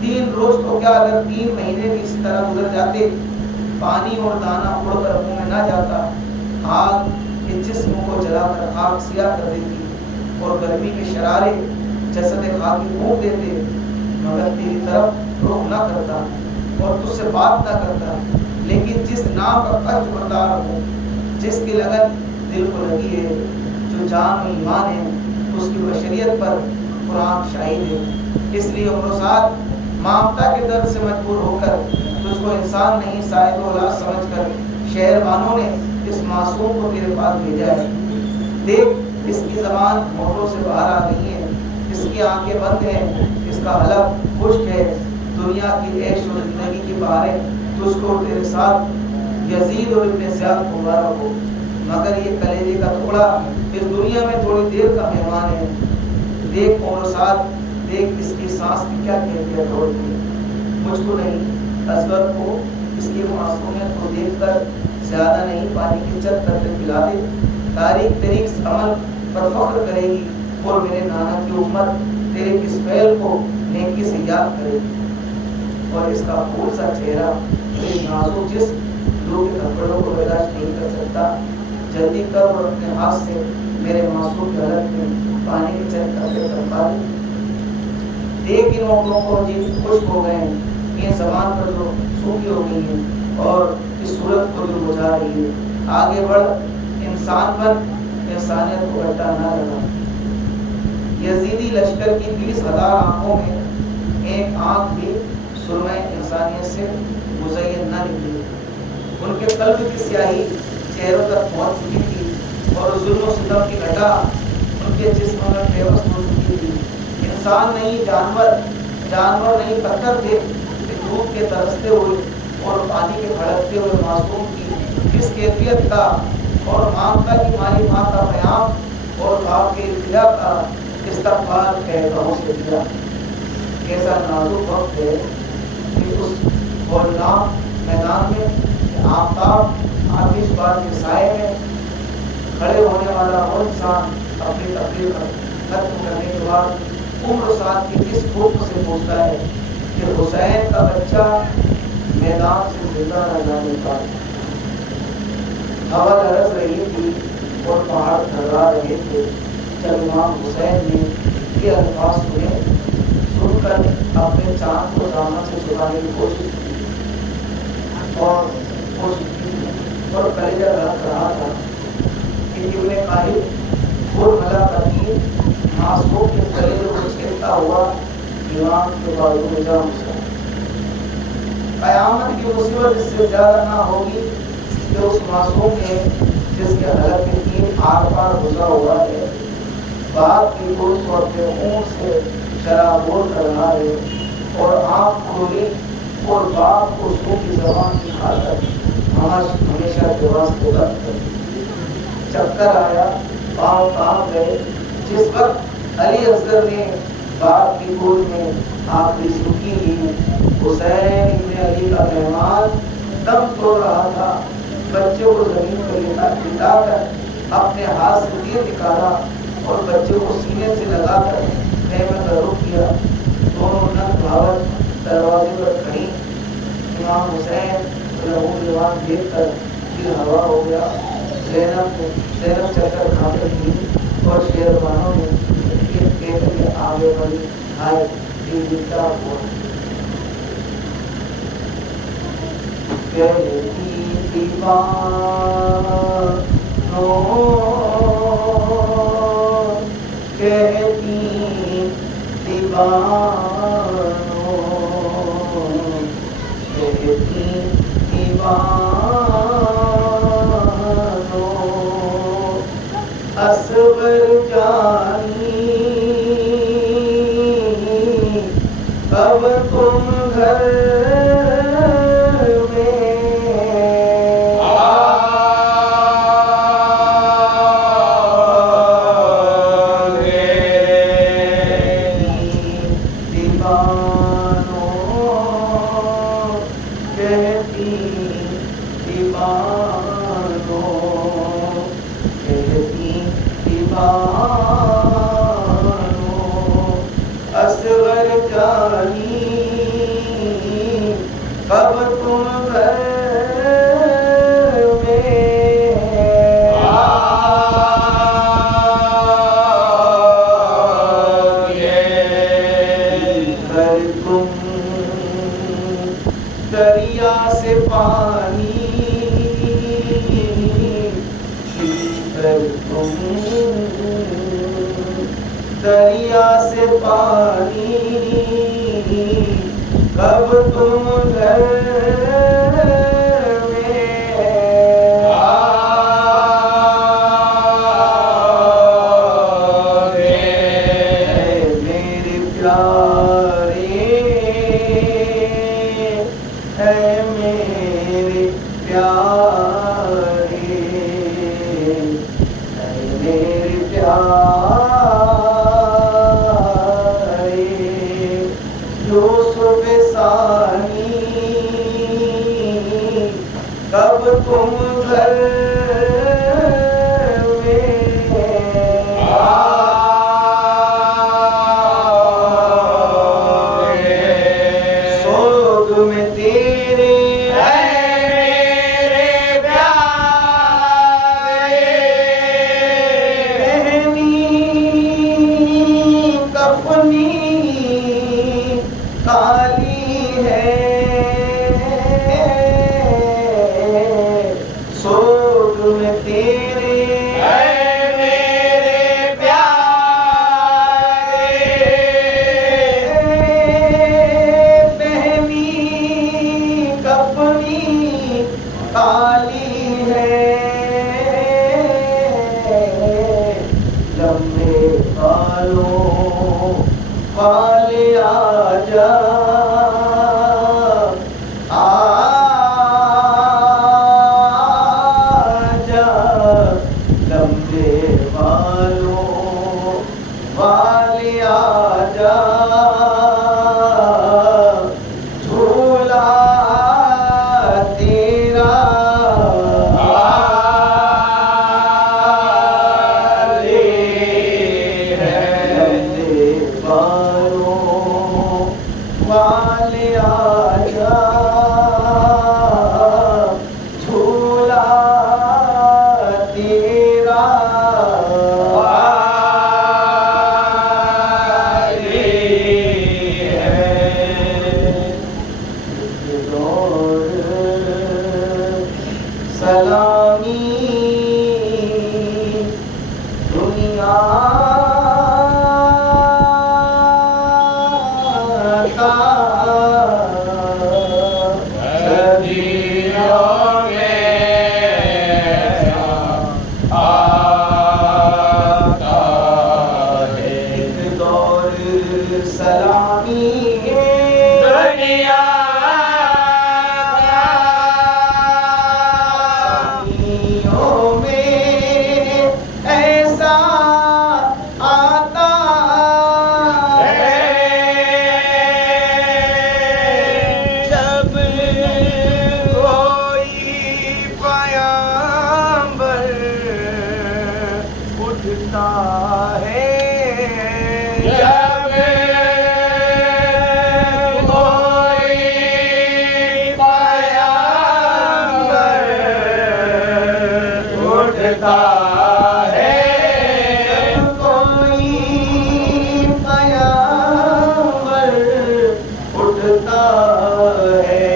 3 रोज तो क्या अगर 3 महीने भी इसी तरह गुजर जाते, पानी और दाना उड़कर मुंह में ना जाता, आग के जिस्म को जलाकर खाक सिया कर देती और गर्मी के शरारे जसद खाकी फूंक देते, मगर तेरी तरफ रुख ना करता और तुझसे बात ना करता। लेकिन जिस नाम का कर्ज बरदार हो, जिसकी लगन दिल को लगी है, जो जान और ईमान है, उसकी बशरियत पर कुरान शाहिद है। इसलिए उम्र साथ ममता के दर्द से मजबूर होकर तुझको इंसान नहीं साहिब औलाद समझकर शहरबानों ने इस मासूम को तेरे पास भेजा है। देख, इसकी ज़बान मोटों से बाहर आ गई है, इसकी आंखें बंद हैं, इसका हलक खुश्क है। दुनिया की ऐश और जिंदगी की बहारें तुझको तेरे साथ यजीद और इब्न ज़ियाद को मुबारक हो, मगर ये कलेजे का टुकड़ा इस दुनिया में थोड़ी देर का मेहमान है। देख और साथ देख, इसकी सांस की क्या कैफियत होती है। मुझको नहीं, असगर को इसकी मासूमियत को देखकर ज़्यादा नहीं पानी की चट करके पिला दे। तारीख तेरी इस अमल पर फख्र करेगी और मेरे नाना की उम्र तेरे इस फैल को नेकी से याद करेगी। और इसका फूल सा चेहरा तेरे नाजुक जिस्म लोग के कपड़ों को बर्दाश्त नहीं कर सकता। जल्दी कर और अपने हाथ से मेरे मासूम की हालत में पानी की चट करके करवा दे। देख, इन औरतों को जी खुश्क हो गए हैं, ये ज़बान पर जो सूखी हो गई है और इस सूरत को जो बुझा रही है। आगे बढ़, इंसान पर इंसानियत को घटा ना लगा। यजीदी लश्कर की 20,000 आंखों में एक आंख भी सुरमई इंसानियत से मुज़य्यन न निकली। उनके कल्ब की स्याही चेहरों तक पहुंच चुकी थी और जुल्म और सितम की घटा उनके जिस्म में बेबस हो चुकी थी। इंसान नहीं, जानवर नहीं, पत्थर थे कि धूप के तरसते हुए और पानी के भड़कते हुए मासूम की इस कैफियत का और ममता की माली माँ का प्याम और बाप के इल्तिजा का इस्तक़बाल कहकहों से किया। कैसा नाजुक वक्त है कि उस गौरनाम मैदान में आफताब आतिशबाज के साए में खड़े होने वाला वो इंसान अपनी तकलीफ खत्म करने के बाद उम्र साथ की इस भूख से पूछता है कि हुसैन का बच्चा मैदान से जिंदा न जाने पाए। हवा लरस रही थी और पहाड़ थर्रा रहे थे जब इमाम हुसैन ने ये अल्फाज सुने। सुनकर अपने चाँद को दामन से छुपाने की कोशिश की और कलेजा रख रहा था कि इब्ने काहिल भला करनी मासूम के कलेजे को छेड़ता हुआ इमाम के बाजू में जा घुसा। क़यामत की मुसीबत इससे ज़्यादा ना होगी कि उस मासूम ने जिसके हलक में 3 आर पार घुसा हुआ है, बाप की गोद को अपने मुंह से शराबोर कर रहा है और आँख खोली और बाप को सूखी ज़बान दिखाकर हमेशा के वास्ते बंद कर दी। चक्कर आया, पाँव कांप गए। जिस वक्त अली असगर ने बाप की गोद में आखिरी सूखी ली, हुसैन इब्न अली का मेहमान दम तोड़ रहा था। बच्चे को जमीन पर लिटाकर अपने हाथ से तीर निकाला और बच्चे को सीने से लगाकर खेमे का रुख किया। दोनों नंग भावत दरवाजे पर खड़ी। इमाम हुसैन जवान देखकर दिल हवा हो गया। ज़ैनब चक्कर खाते थी और शेरवानों ने कहते के आगे बढ़ी। हाय दिल दिखता हुआ कहती असवर जानी कब तुम घर में दीवानों कहती दीवानों कहती दीवानों असवर जानी कब तुम घर दरिया से पानी पीकर तुम दरिया से पानी कब तुम घर में मेरे प्यारे है मेरे प्यारे है मेरे प्यारे यूसुफ सानी कब तुम घर में तेरे काली है सोग में तेरे मेरे प्यारे पहनी कफनी काली है लंबे बालों वाले आजा आजा लंबे बालों वाले आजा झूला तेरा वाले आजा झूला तेरा वाले है दौर सलामी दुनिया सलामी दुनिया सदियों में ऐसा आता है जब कोई पयंबर उठता है उठता है कोई पयंबर उठता है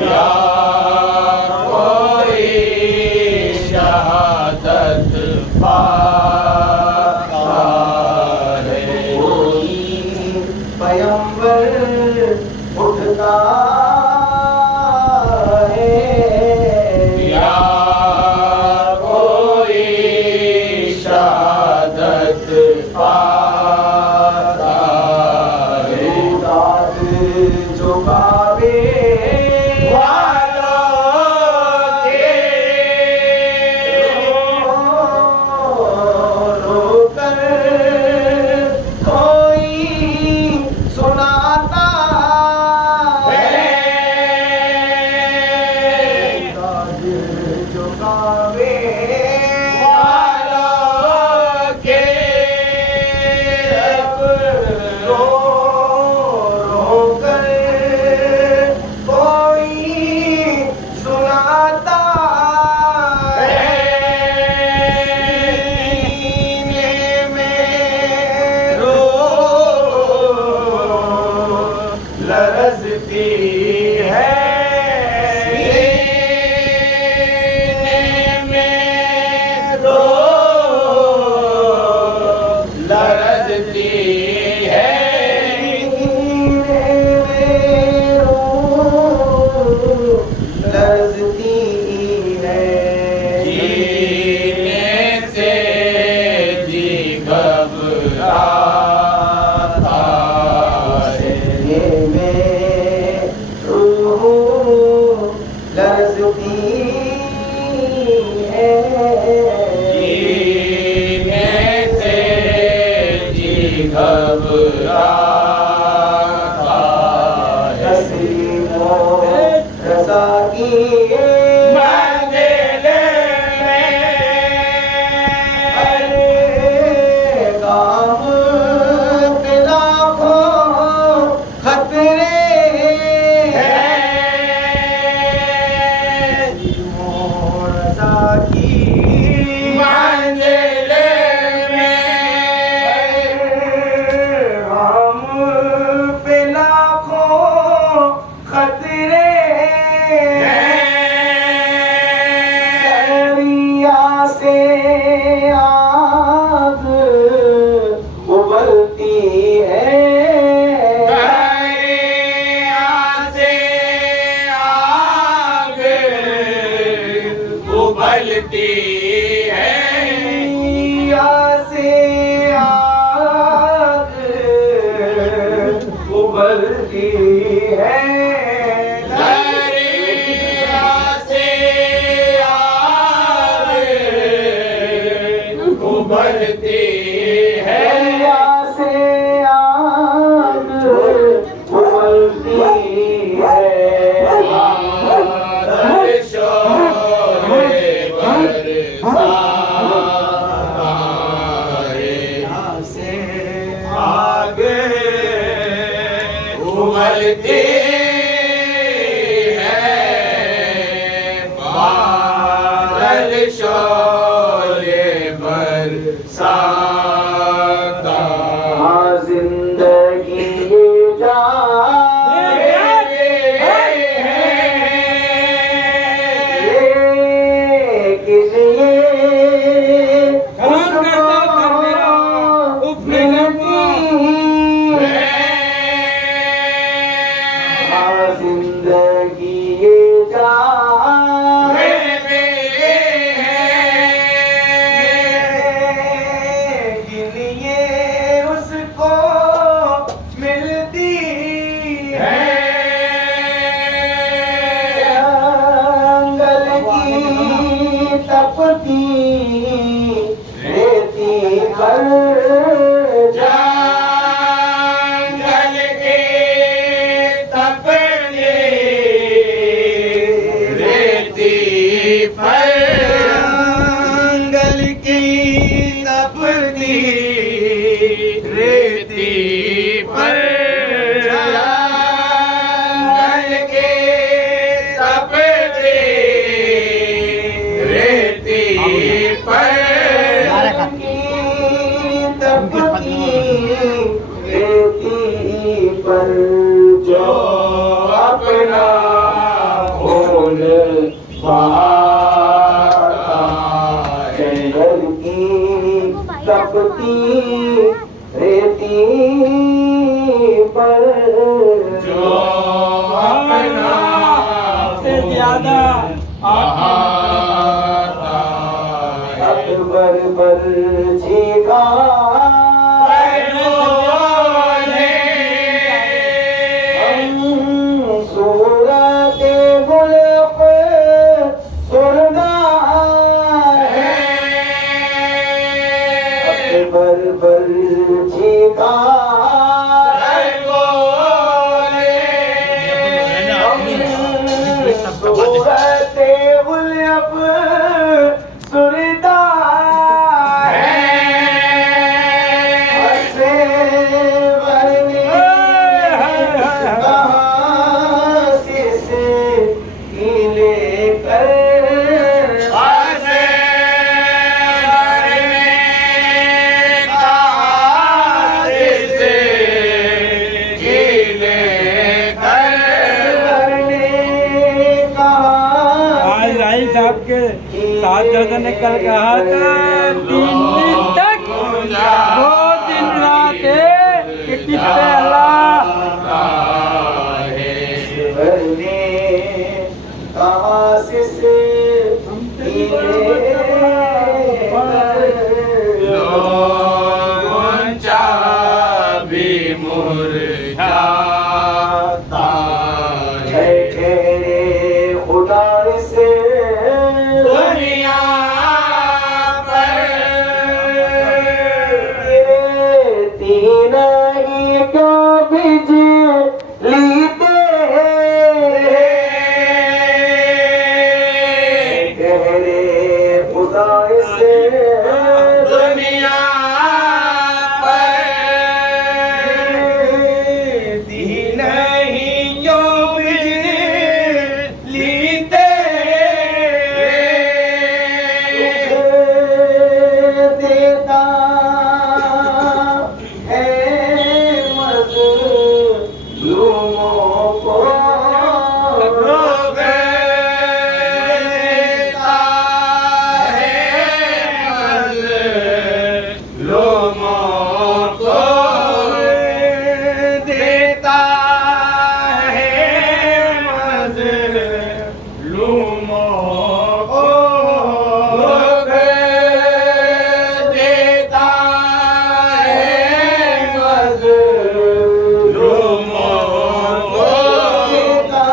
या कोई शहादत पाता है कोई अंबर उठता है। या कोई शहादत पाता है, दाद झुकावे वालों के रो कर कोई सुनाता है। दाद झुकावे वालों के रो रो कर कोई सुनाता है। सीने में रो लरजती है। सीने में रो लरजती है। लरजती है। जीने से जी घबराता है। ये में रूह लरजती है। जीने से जी घबराता है। तस्लीमो रज़ा की मंजिल में अरे काम पे लाखों खतरे हैं। रज़ा की मंजिल में हम पे लाखों खतरे हैं। दरिया से आग उबलती है। दरिया से आग उबलती है। दरिया से आग उबलती है। दरिया से आग उबलती है। दरिया से आग उबलती है। बादल शोरे बरसाता है। दरिया से आग उबलती है। बादल शोरे बरसाता हाँ जिंदगी ये जान लेकिन ये उसको मिलती है। हाँ जिंदगी ये जान लेकिन ये उसको मिलती है। जंगल की तपती रेती पर जंगल के तपती रेती पर जंगल की तपती रेती पर जंगल के तपती रेती पर तपती रेती पर जो अपना खून बहाता है। जंगल की तपती रेती पर जो अपना से ज्यादा बहाता है। अकबर बरछी का सूरत गुलाब सुरदा है। अकबर बरछी का सूरत गुलाब सुरदा साहब के साथ दादा ने कल कहा था 3 दिन तक 2 दिन रात है कि किससे अल्लाह भी मुरझाता है। खुदा से दुनिया पर तीन ही क्यों बिजली गहरे खुदा से दुनिया पर तीन ही क्यों बिजली देता है मज़लूमों को रोक देता है मज़लूमों को देता है मज़लूमों को रोक देता है मज़लूमों को देता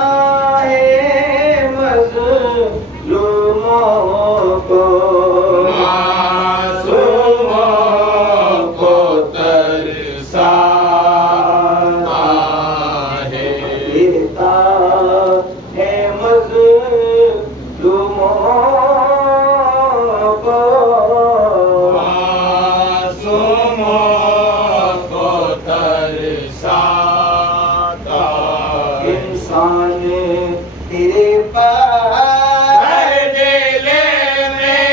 है मज़लूमों को मासूमों को तरसाता है। देता है मज़लूमों को मासूमों को तरसाता है। इंसान तेरे पास दिल में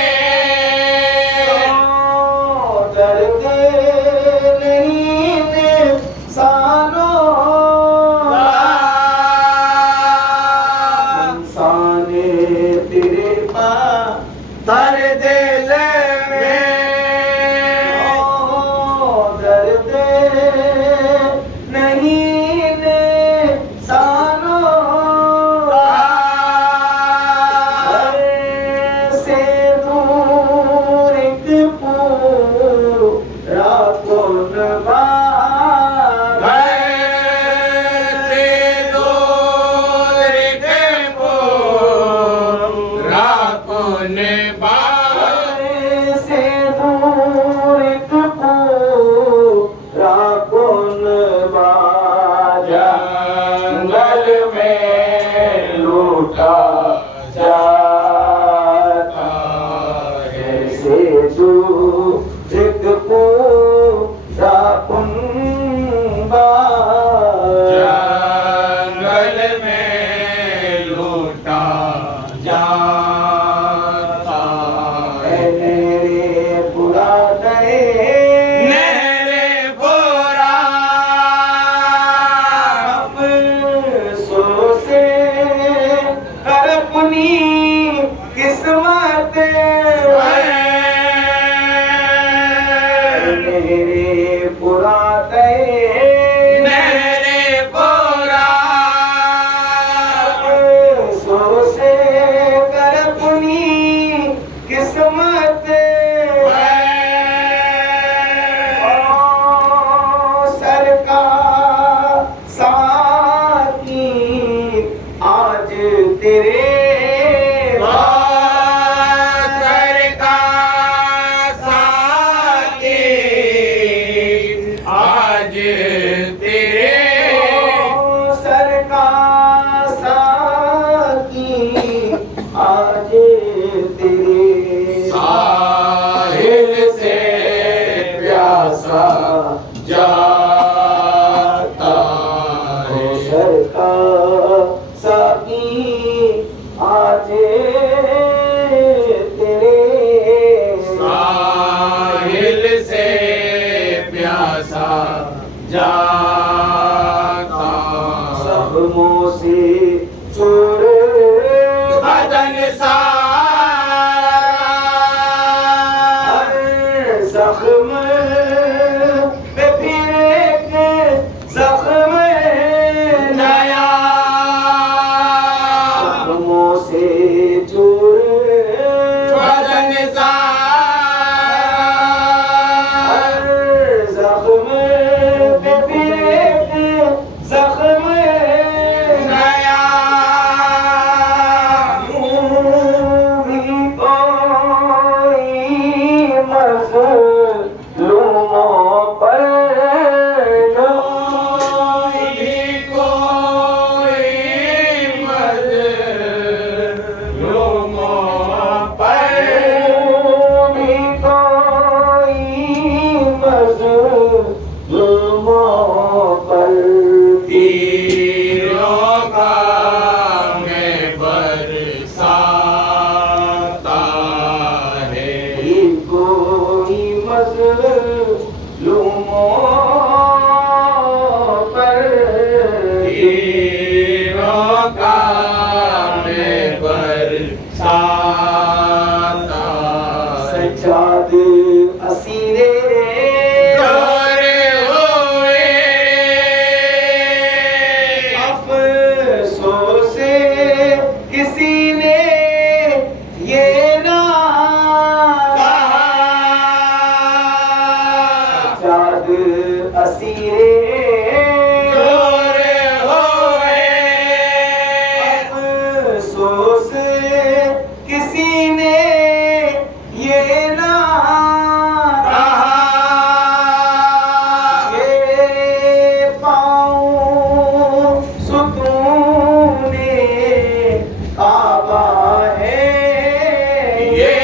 दर्द नहीं सालों इंसान तेरे पास दर्द दिल में दर्द नहीं सालों से दूर एक पूरा कौन बाग से दूर के पूरा कौन बाग से दूर एक पूरा कौन बाग जंगल में लूटा जाता है से दूर एक पूरा कौन बाग जंगल में लूटा जाता है। मेरे बुरा गए नहरे बोरा अफसोस से कर झरता साकी आजे तेरे साहिल से प्यासा जाता जख्मों से चोर बदन सारा जख्म पे फिर एक जख्म नया जख्मों से चोर बदन सारा जख्म पे फिर एक जख्म नया सजाद असीरे अफसोस किसी ने ये ना सजाद असीरे अफसोस किसी ने ये ना ये पाऊं सुतूने काबा है ये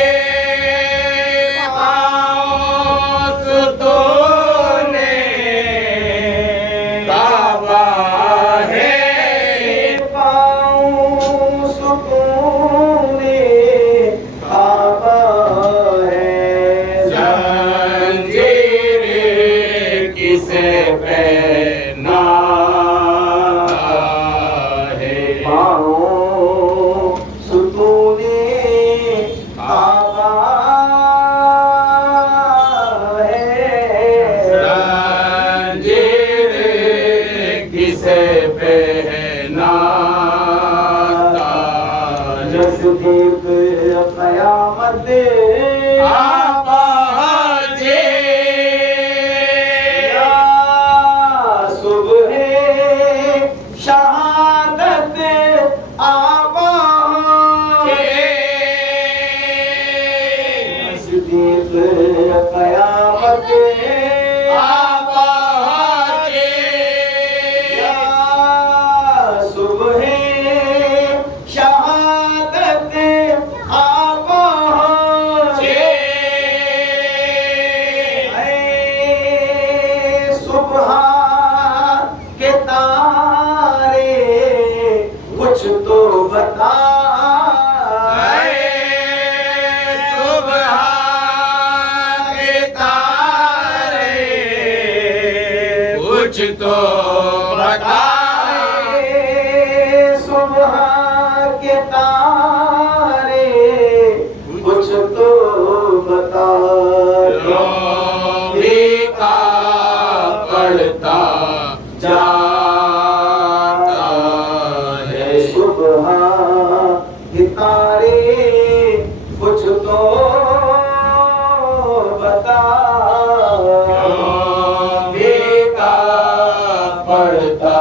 तूने काबा है पाऊं सुतूने काबा है जंजीर किसे पहना है पाऊं सुतूने काबा है जंजीर किसे पहनाता है जसदीक क़यामत आप हाजे या सुबह शहादत आबा जसदीक क़यामत आप हाजे या सुबह शहादत आबा सुबह के तारे कुछ तो बता सुबह के तारे कुछ तो बता सुबह के तारे कुछ तो बता रोमी का पड़ता जाता है सुबह के तारे कुछ तो बता रोमी का पड़ता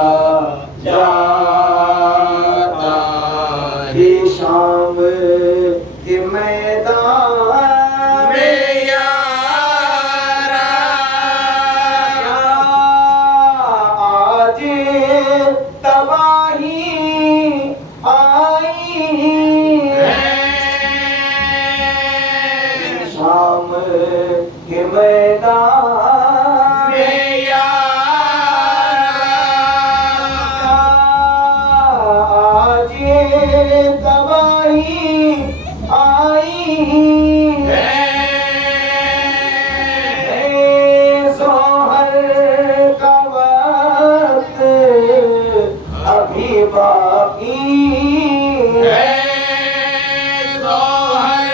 जाता है ये शाम के मैदान में यारा आज तबाही आई शाम के मैदान में यारा अभी बाकी है ज़ोहर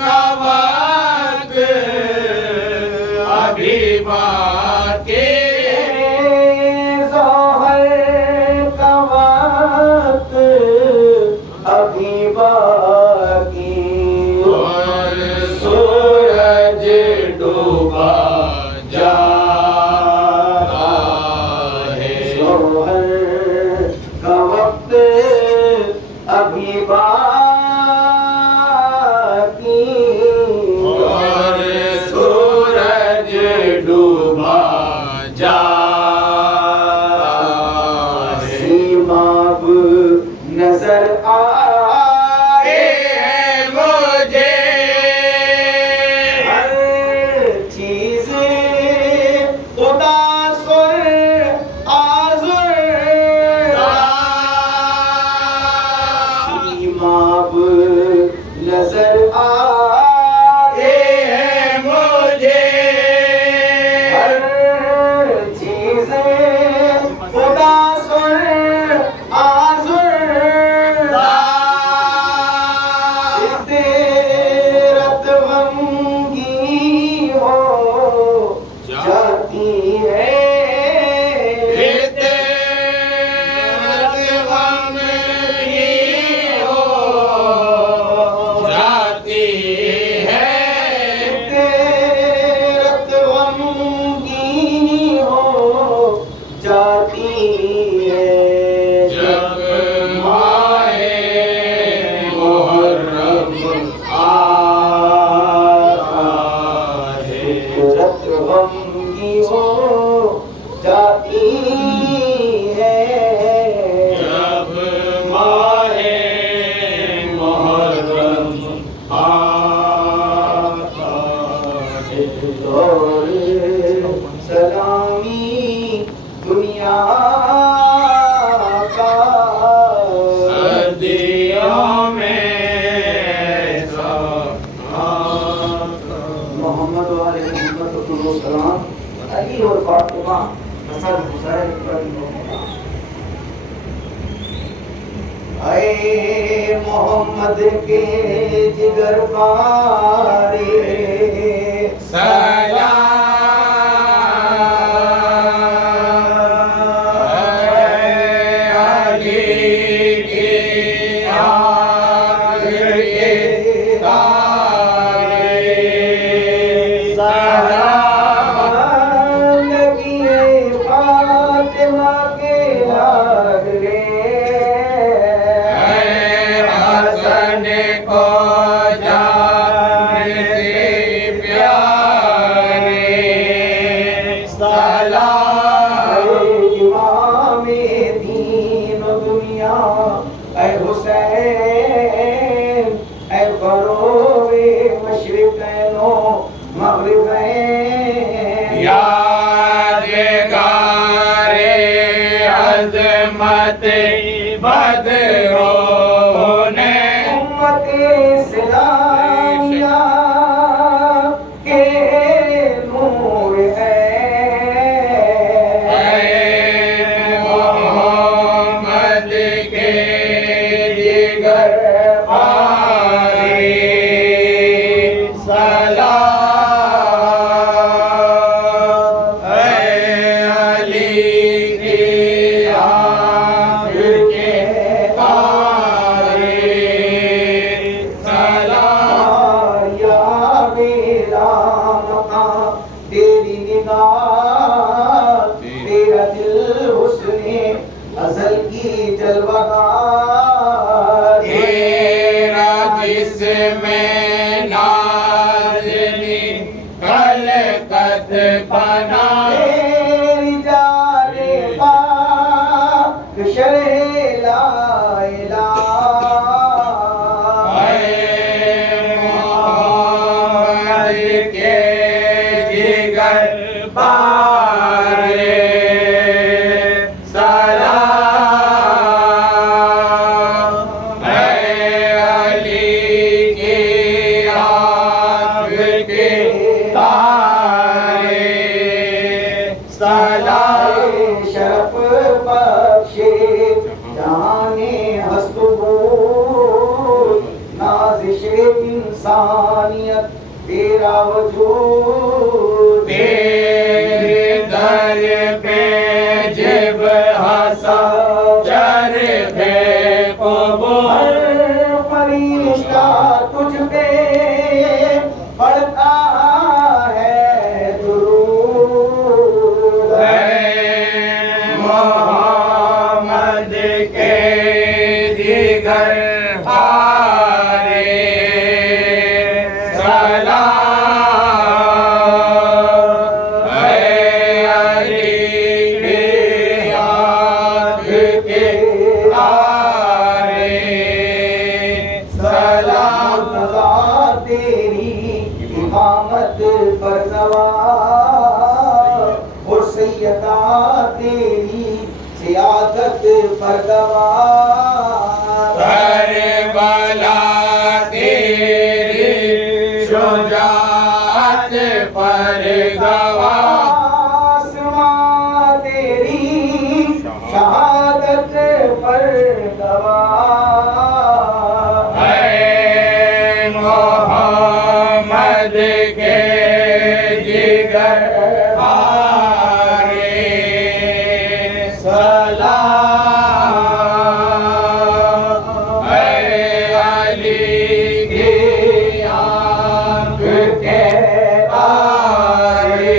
का वक्त अभी बाकी ज़ोहर का वक्त अभी बाकी और सूरज डूबा जा रहा है ज़ोहर का वक्त अभी बाकी और सूरज डूबा जा रहा है सीमाब नजर आए है मुझे हर चीज उदास और आज़ुर सीमाब नजर आए है मुझे हर चीज उदास और आज़ुर तेरत वंगी हो जाती है जाती है तेरत वंगी हो जाती है जब माए मुहर्रम आता है तेरत वंगी हो जाती है जब माए मुहर्रम आता है और सलामी दुनिया का सर्दियों में मोहम्मद वाले मोहम्मद सलाम अली और फातिमा हसन हुसैन आए मोहम्मद के जिगर पारे फातिमा के लाडले हसन को जान से प्यारे सलाम इमामे दीन दुनिया ऐ हुसैन ऐ फरोवे मशरिकैनो मगरिबैन यादगारे अज़मत बदरों ने उम्मत इस्लामिया के नूर है मोहम्मद के जिगर पारे सलाम अली के आँख के तारे सलाम या मेरा मकां तेरी निगाह तेरा दिल हुस्ने अज़ल की जलवागार तेरा जिसमें नाज़नी खलकत बना तेरी जाने पाक शरह ला इलाहा मोहम्मद के जिगर पारे सलाम अली की आँख के तारे सलाम शरफ बख्शे के जिगर हारे सलाम है अली के आँख के तारे सलाम खुदा तेरी इमामत पर गवाह और सैयदा तेरी सियादत पर गवाह करबला तेरी शुजाअत पर गवाह आसमां तेरी शहादत पर गवाह है मोहम्मद के जिगर हारे सलाम है अली की आँख के तारे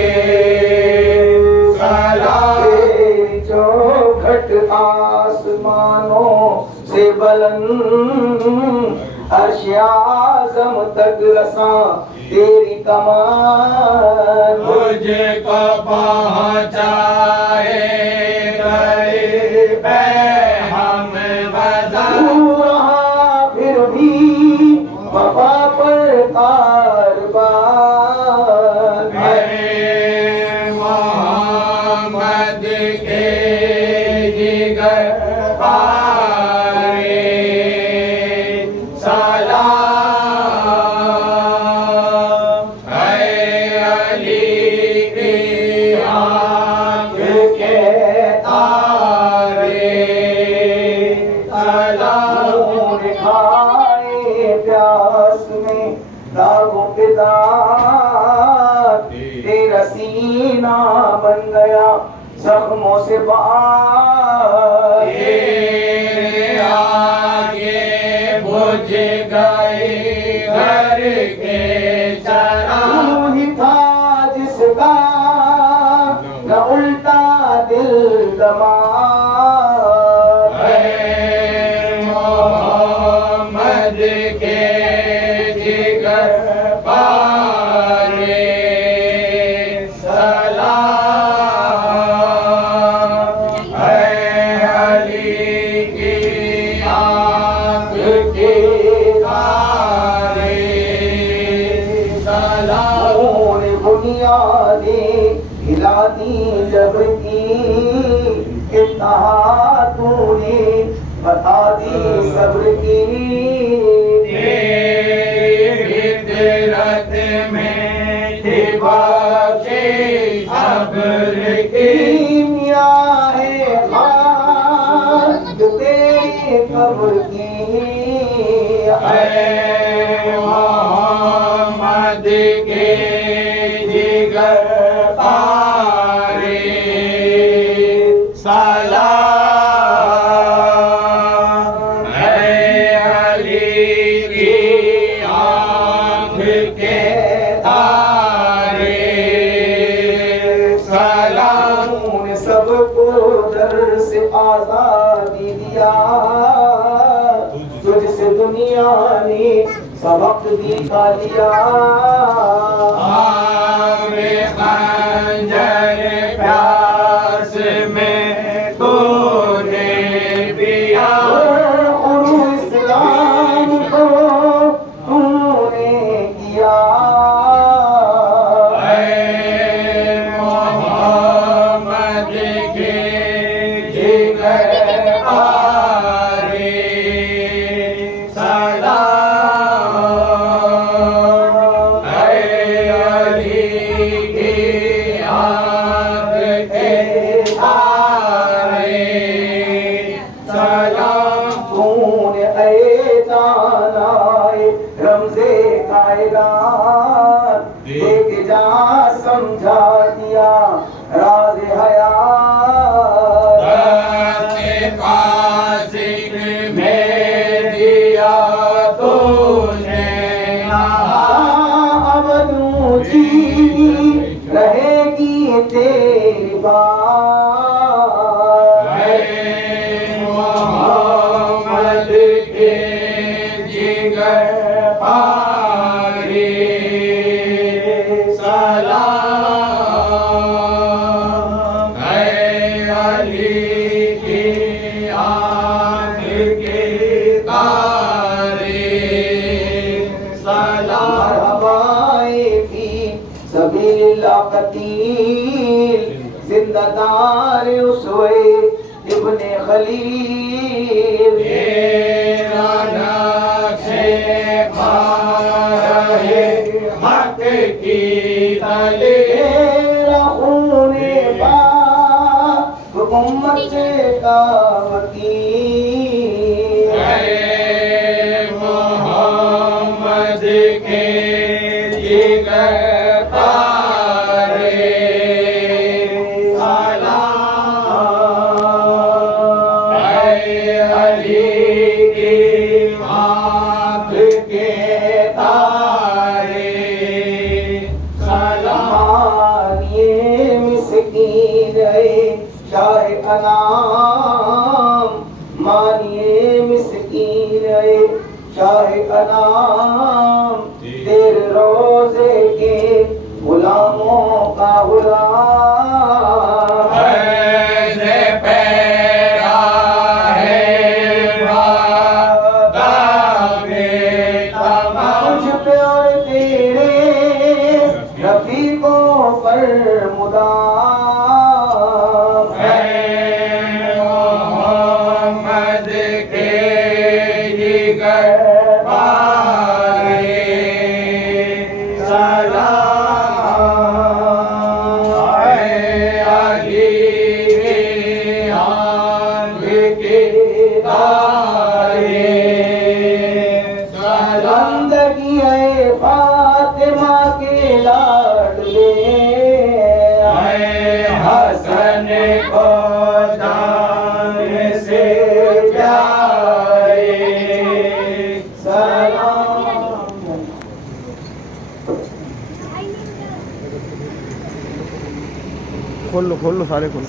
सलाम तेरी चौखट आसमानों से बुलंद अर्श आज़म तक रसां तेरी कमान मुझको पहुँचाए गरीब हम बदन तू रहा फिर भी वफा पर कारबान है मोहम्मद के जिगर पारे सलाम है अली की आँख के तारे सलाम खाए प्यास में दागों के दाग तेरा सीना बन गया जख्मों से बाहर तेरे आगे बुझ गए घर के चराग तू ही था जिसका न उल्टा दिल दमाग है मोहम्मद के जिगर पारे सलाम है अली की आँख के तारे सलाम उन्होंने बुनियादें हिला दी जब की इंतहा तूने बता दी सब्र की तेरी फितरत में थी बख्शिश सब्र की कीमिया है खाक तेरे कब्र की है मोहम्मद के जिगर पारे सलाम है अली की आँख के तारे सलाम ने सबको दर से आजादी दिया तुझसे दुनिया ने सबक दिखा लिया आमे खंजर प्यास में तूने पिया और इस्लाम को तूने किया है मोहम्मद के जिगर पारे सलाम है अली की आँख के तारे सलाम तूने ऐ जानाए रमज़े कायनात देख जा समझा दिया राज हयात दस्ते कासिक में दिया तूने अवधू जी रहेगी तेरी बात है खलील तेरा नक्शे बारहे हक की दलील तेरा ऊने पाक उम्मत का वकील है मोहम्मद के जिगर तारे सलाम है अली की आँख के तारे सलाम मानिए मिस्कीन है शाह अनाम मानिए मिस्कीन है शाह अनाम तेरे रोजे के गुलामों का गुलाम ऐसे पैरा है वादा में तमाम मुझ पे और तेरे रफीकों पर मुदाम है मोहम्मद के जिगर बारे सलाम है अली की आँख के तारे सलाम बंदगी है फातिमा के लाडले है हसन को जान से प्यारे सलाम खोल लो सारे खोल लो।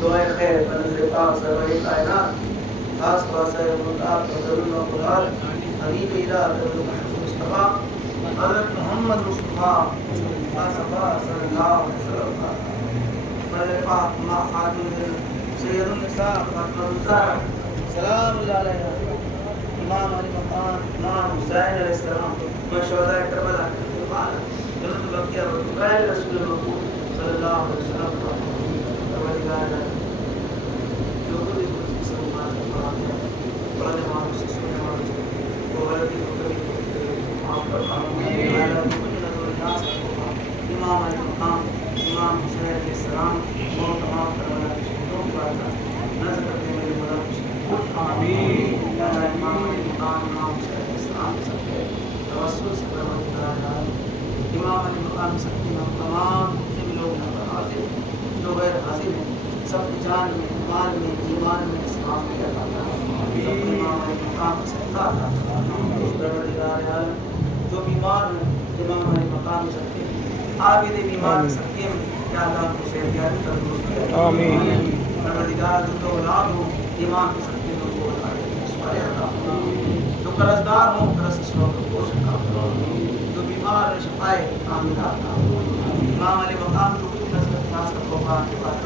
दुआए खैर बनज़िल पाक सरवरे कायनात खास बासाए मुताब फजलुल कुरान हबीब इलाह मुस्तफा हज़रत मोहम्मद मुस्तफा मुस्तफा सल्लल्लाहु अलैहि वसल्लम बनज़िल पाक मा खातुन सय्यदुन निसा फातिमा ज़हरा सलाम अलैहा इमाम अली मकाम इमाम हुसैन अलैहिस्सलाम मशहूदा करबला जन्नत बकिया बक़ाया रसूल मकबूल सल्लल्लाहु अलैहि वसल्लम जो कुछ मुसलमान बड़े मानव से सुनने वाले वो गलती को कभी माफ कर इमाम अली मकाम इमाम हुसैन अलैहिस्सलाम वो तमाम करबला के शहीदों की बात नज़र करते हुए मौला आमीन या इमाम अली मकाम इमाम हुसैन अलैहिस्सलाम सबके तवस्सुल से इमाम अली मकाम सबके तमाम जितने भी लोग हाजिर जो गैर हाजिर हैं सबकी जान में माल में ईमान में इस्लाम में अता सबको इमाम अली मकाम से अता जो बीमार हैं इमाम अली मकाम सकते आबिद बीमार सकते हैं या अल्लाह को से याद तंदुरुस्त आमीन परवरदिगार जो औलाद हो इमाम के सकते हैं उनको औलाद अता जो कर्जदार हो कर्ज से को पोषण अता जो बीमार है शफाए आमीन अता इमाम अली मकाम जो कुछ नजर खास का तौफा के बाद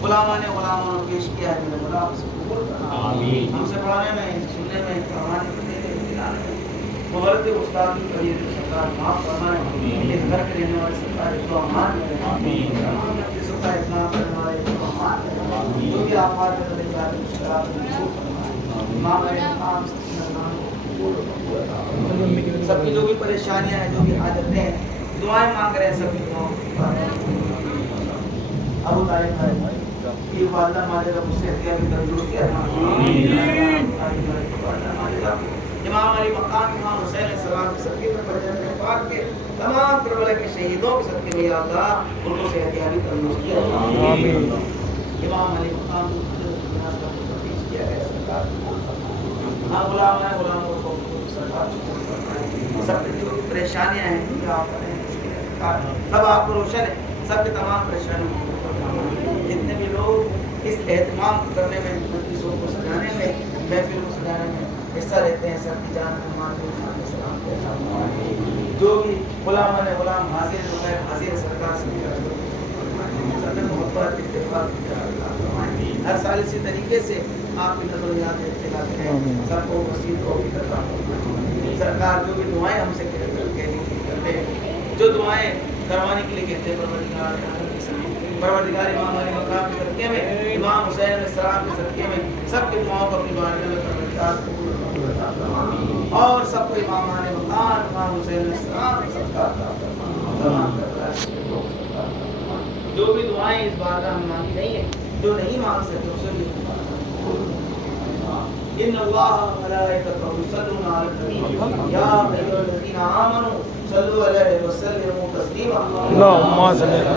गुलामा ने गुलामों ने पेश किया है मेरे मौला से कबूल करना आमीन हमसे पढ़ाने में सुनने में कहानी में दिलाने में मुबारक उस्ताद की करियर सरकार माफ फरमाए। इस घर के रहने वाले सरकार को अमान करे। तमाम नफसों का इस्लाम करने वाले को अमान करे। जो भी आफात है तो बेचारे मुश्किलात में दूर फरमाए। इमाम अली मकाम सबकी जो भी परेशानियां हैं, जो भी हाजतें हैं, दुआएं मांग रहे हैं सबकी दुआओं अबू तालिब की वालदा मालिका मुझसे हत्या की तंदुरुस्ती अता इमाम अली मकाम इमाम हुसैन सलाम के सदके में बजरंग पाक के तमाम करबला के शहीदों के सदके में या अल्लाह उनको सेहतियाबी तंदुरुस्ती अता आमीन। इमाम अली मकाम किया है सरकार हाँ गुलाम है, गुलामों को सरकार सब जो परेशानियां हैं सब आपको रोशन है, सबके तमाम परेशानियों जितने भी लोग इस एहतमाम करने में मजलिसों को सजाने में महफिल को सजाने में हिस्सा लेते हैं, सबकी जान मेहमान को सलाम देता हूं। जो भी गुलाम है गुलाम हाजिर जो है हाजिर सरकार से सबने मोहब्बत इत्तेफाक हर साल इसी तरीके से आपकी नजरियात देखते हैं सबको वसीयत और फिक्र सरकार जो भी दुआएं हमसे करते हैं जो दुआएं करवाने के लिए कहते हैं परवरदिगार इमाम अली मकाम के सदके में इमाम हुसैन अलैहिस्सलाम के सदके में सबके दुआओं को अपनी बारगाह में परवरदिगार कबूल फरमाए और सबको इमाम अली मकाम इमाम हुसैन अलैहिस्सलाम के सदका अता फरमाए। जो भी दुआएं इस बारगाह में मांगी नहीं है, जो नहीं मांग सके उसे भी इन्नल्लाह व मलाइकतहु युसल्लूना अलन नबी या अय्युहल्लज़ीना आमनू सल्लु अलैहि व सल्लिमू तस्लीमा अल्लाहुम्मा सल्लि अला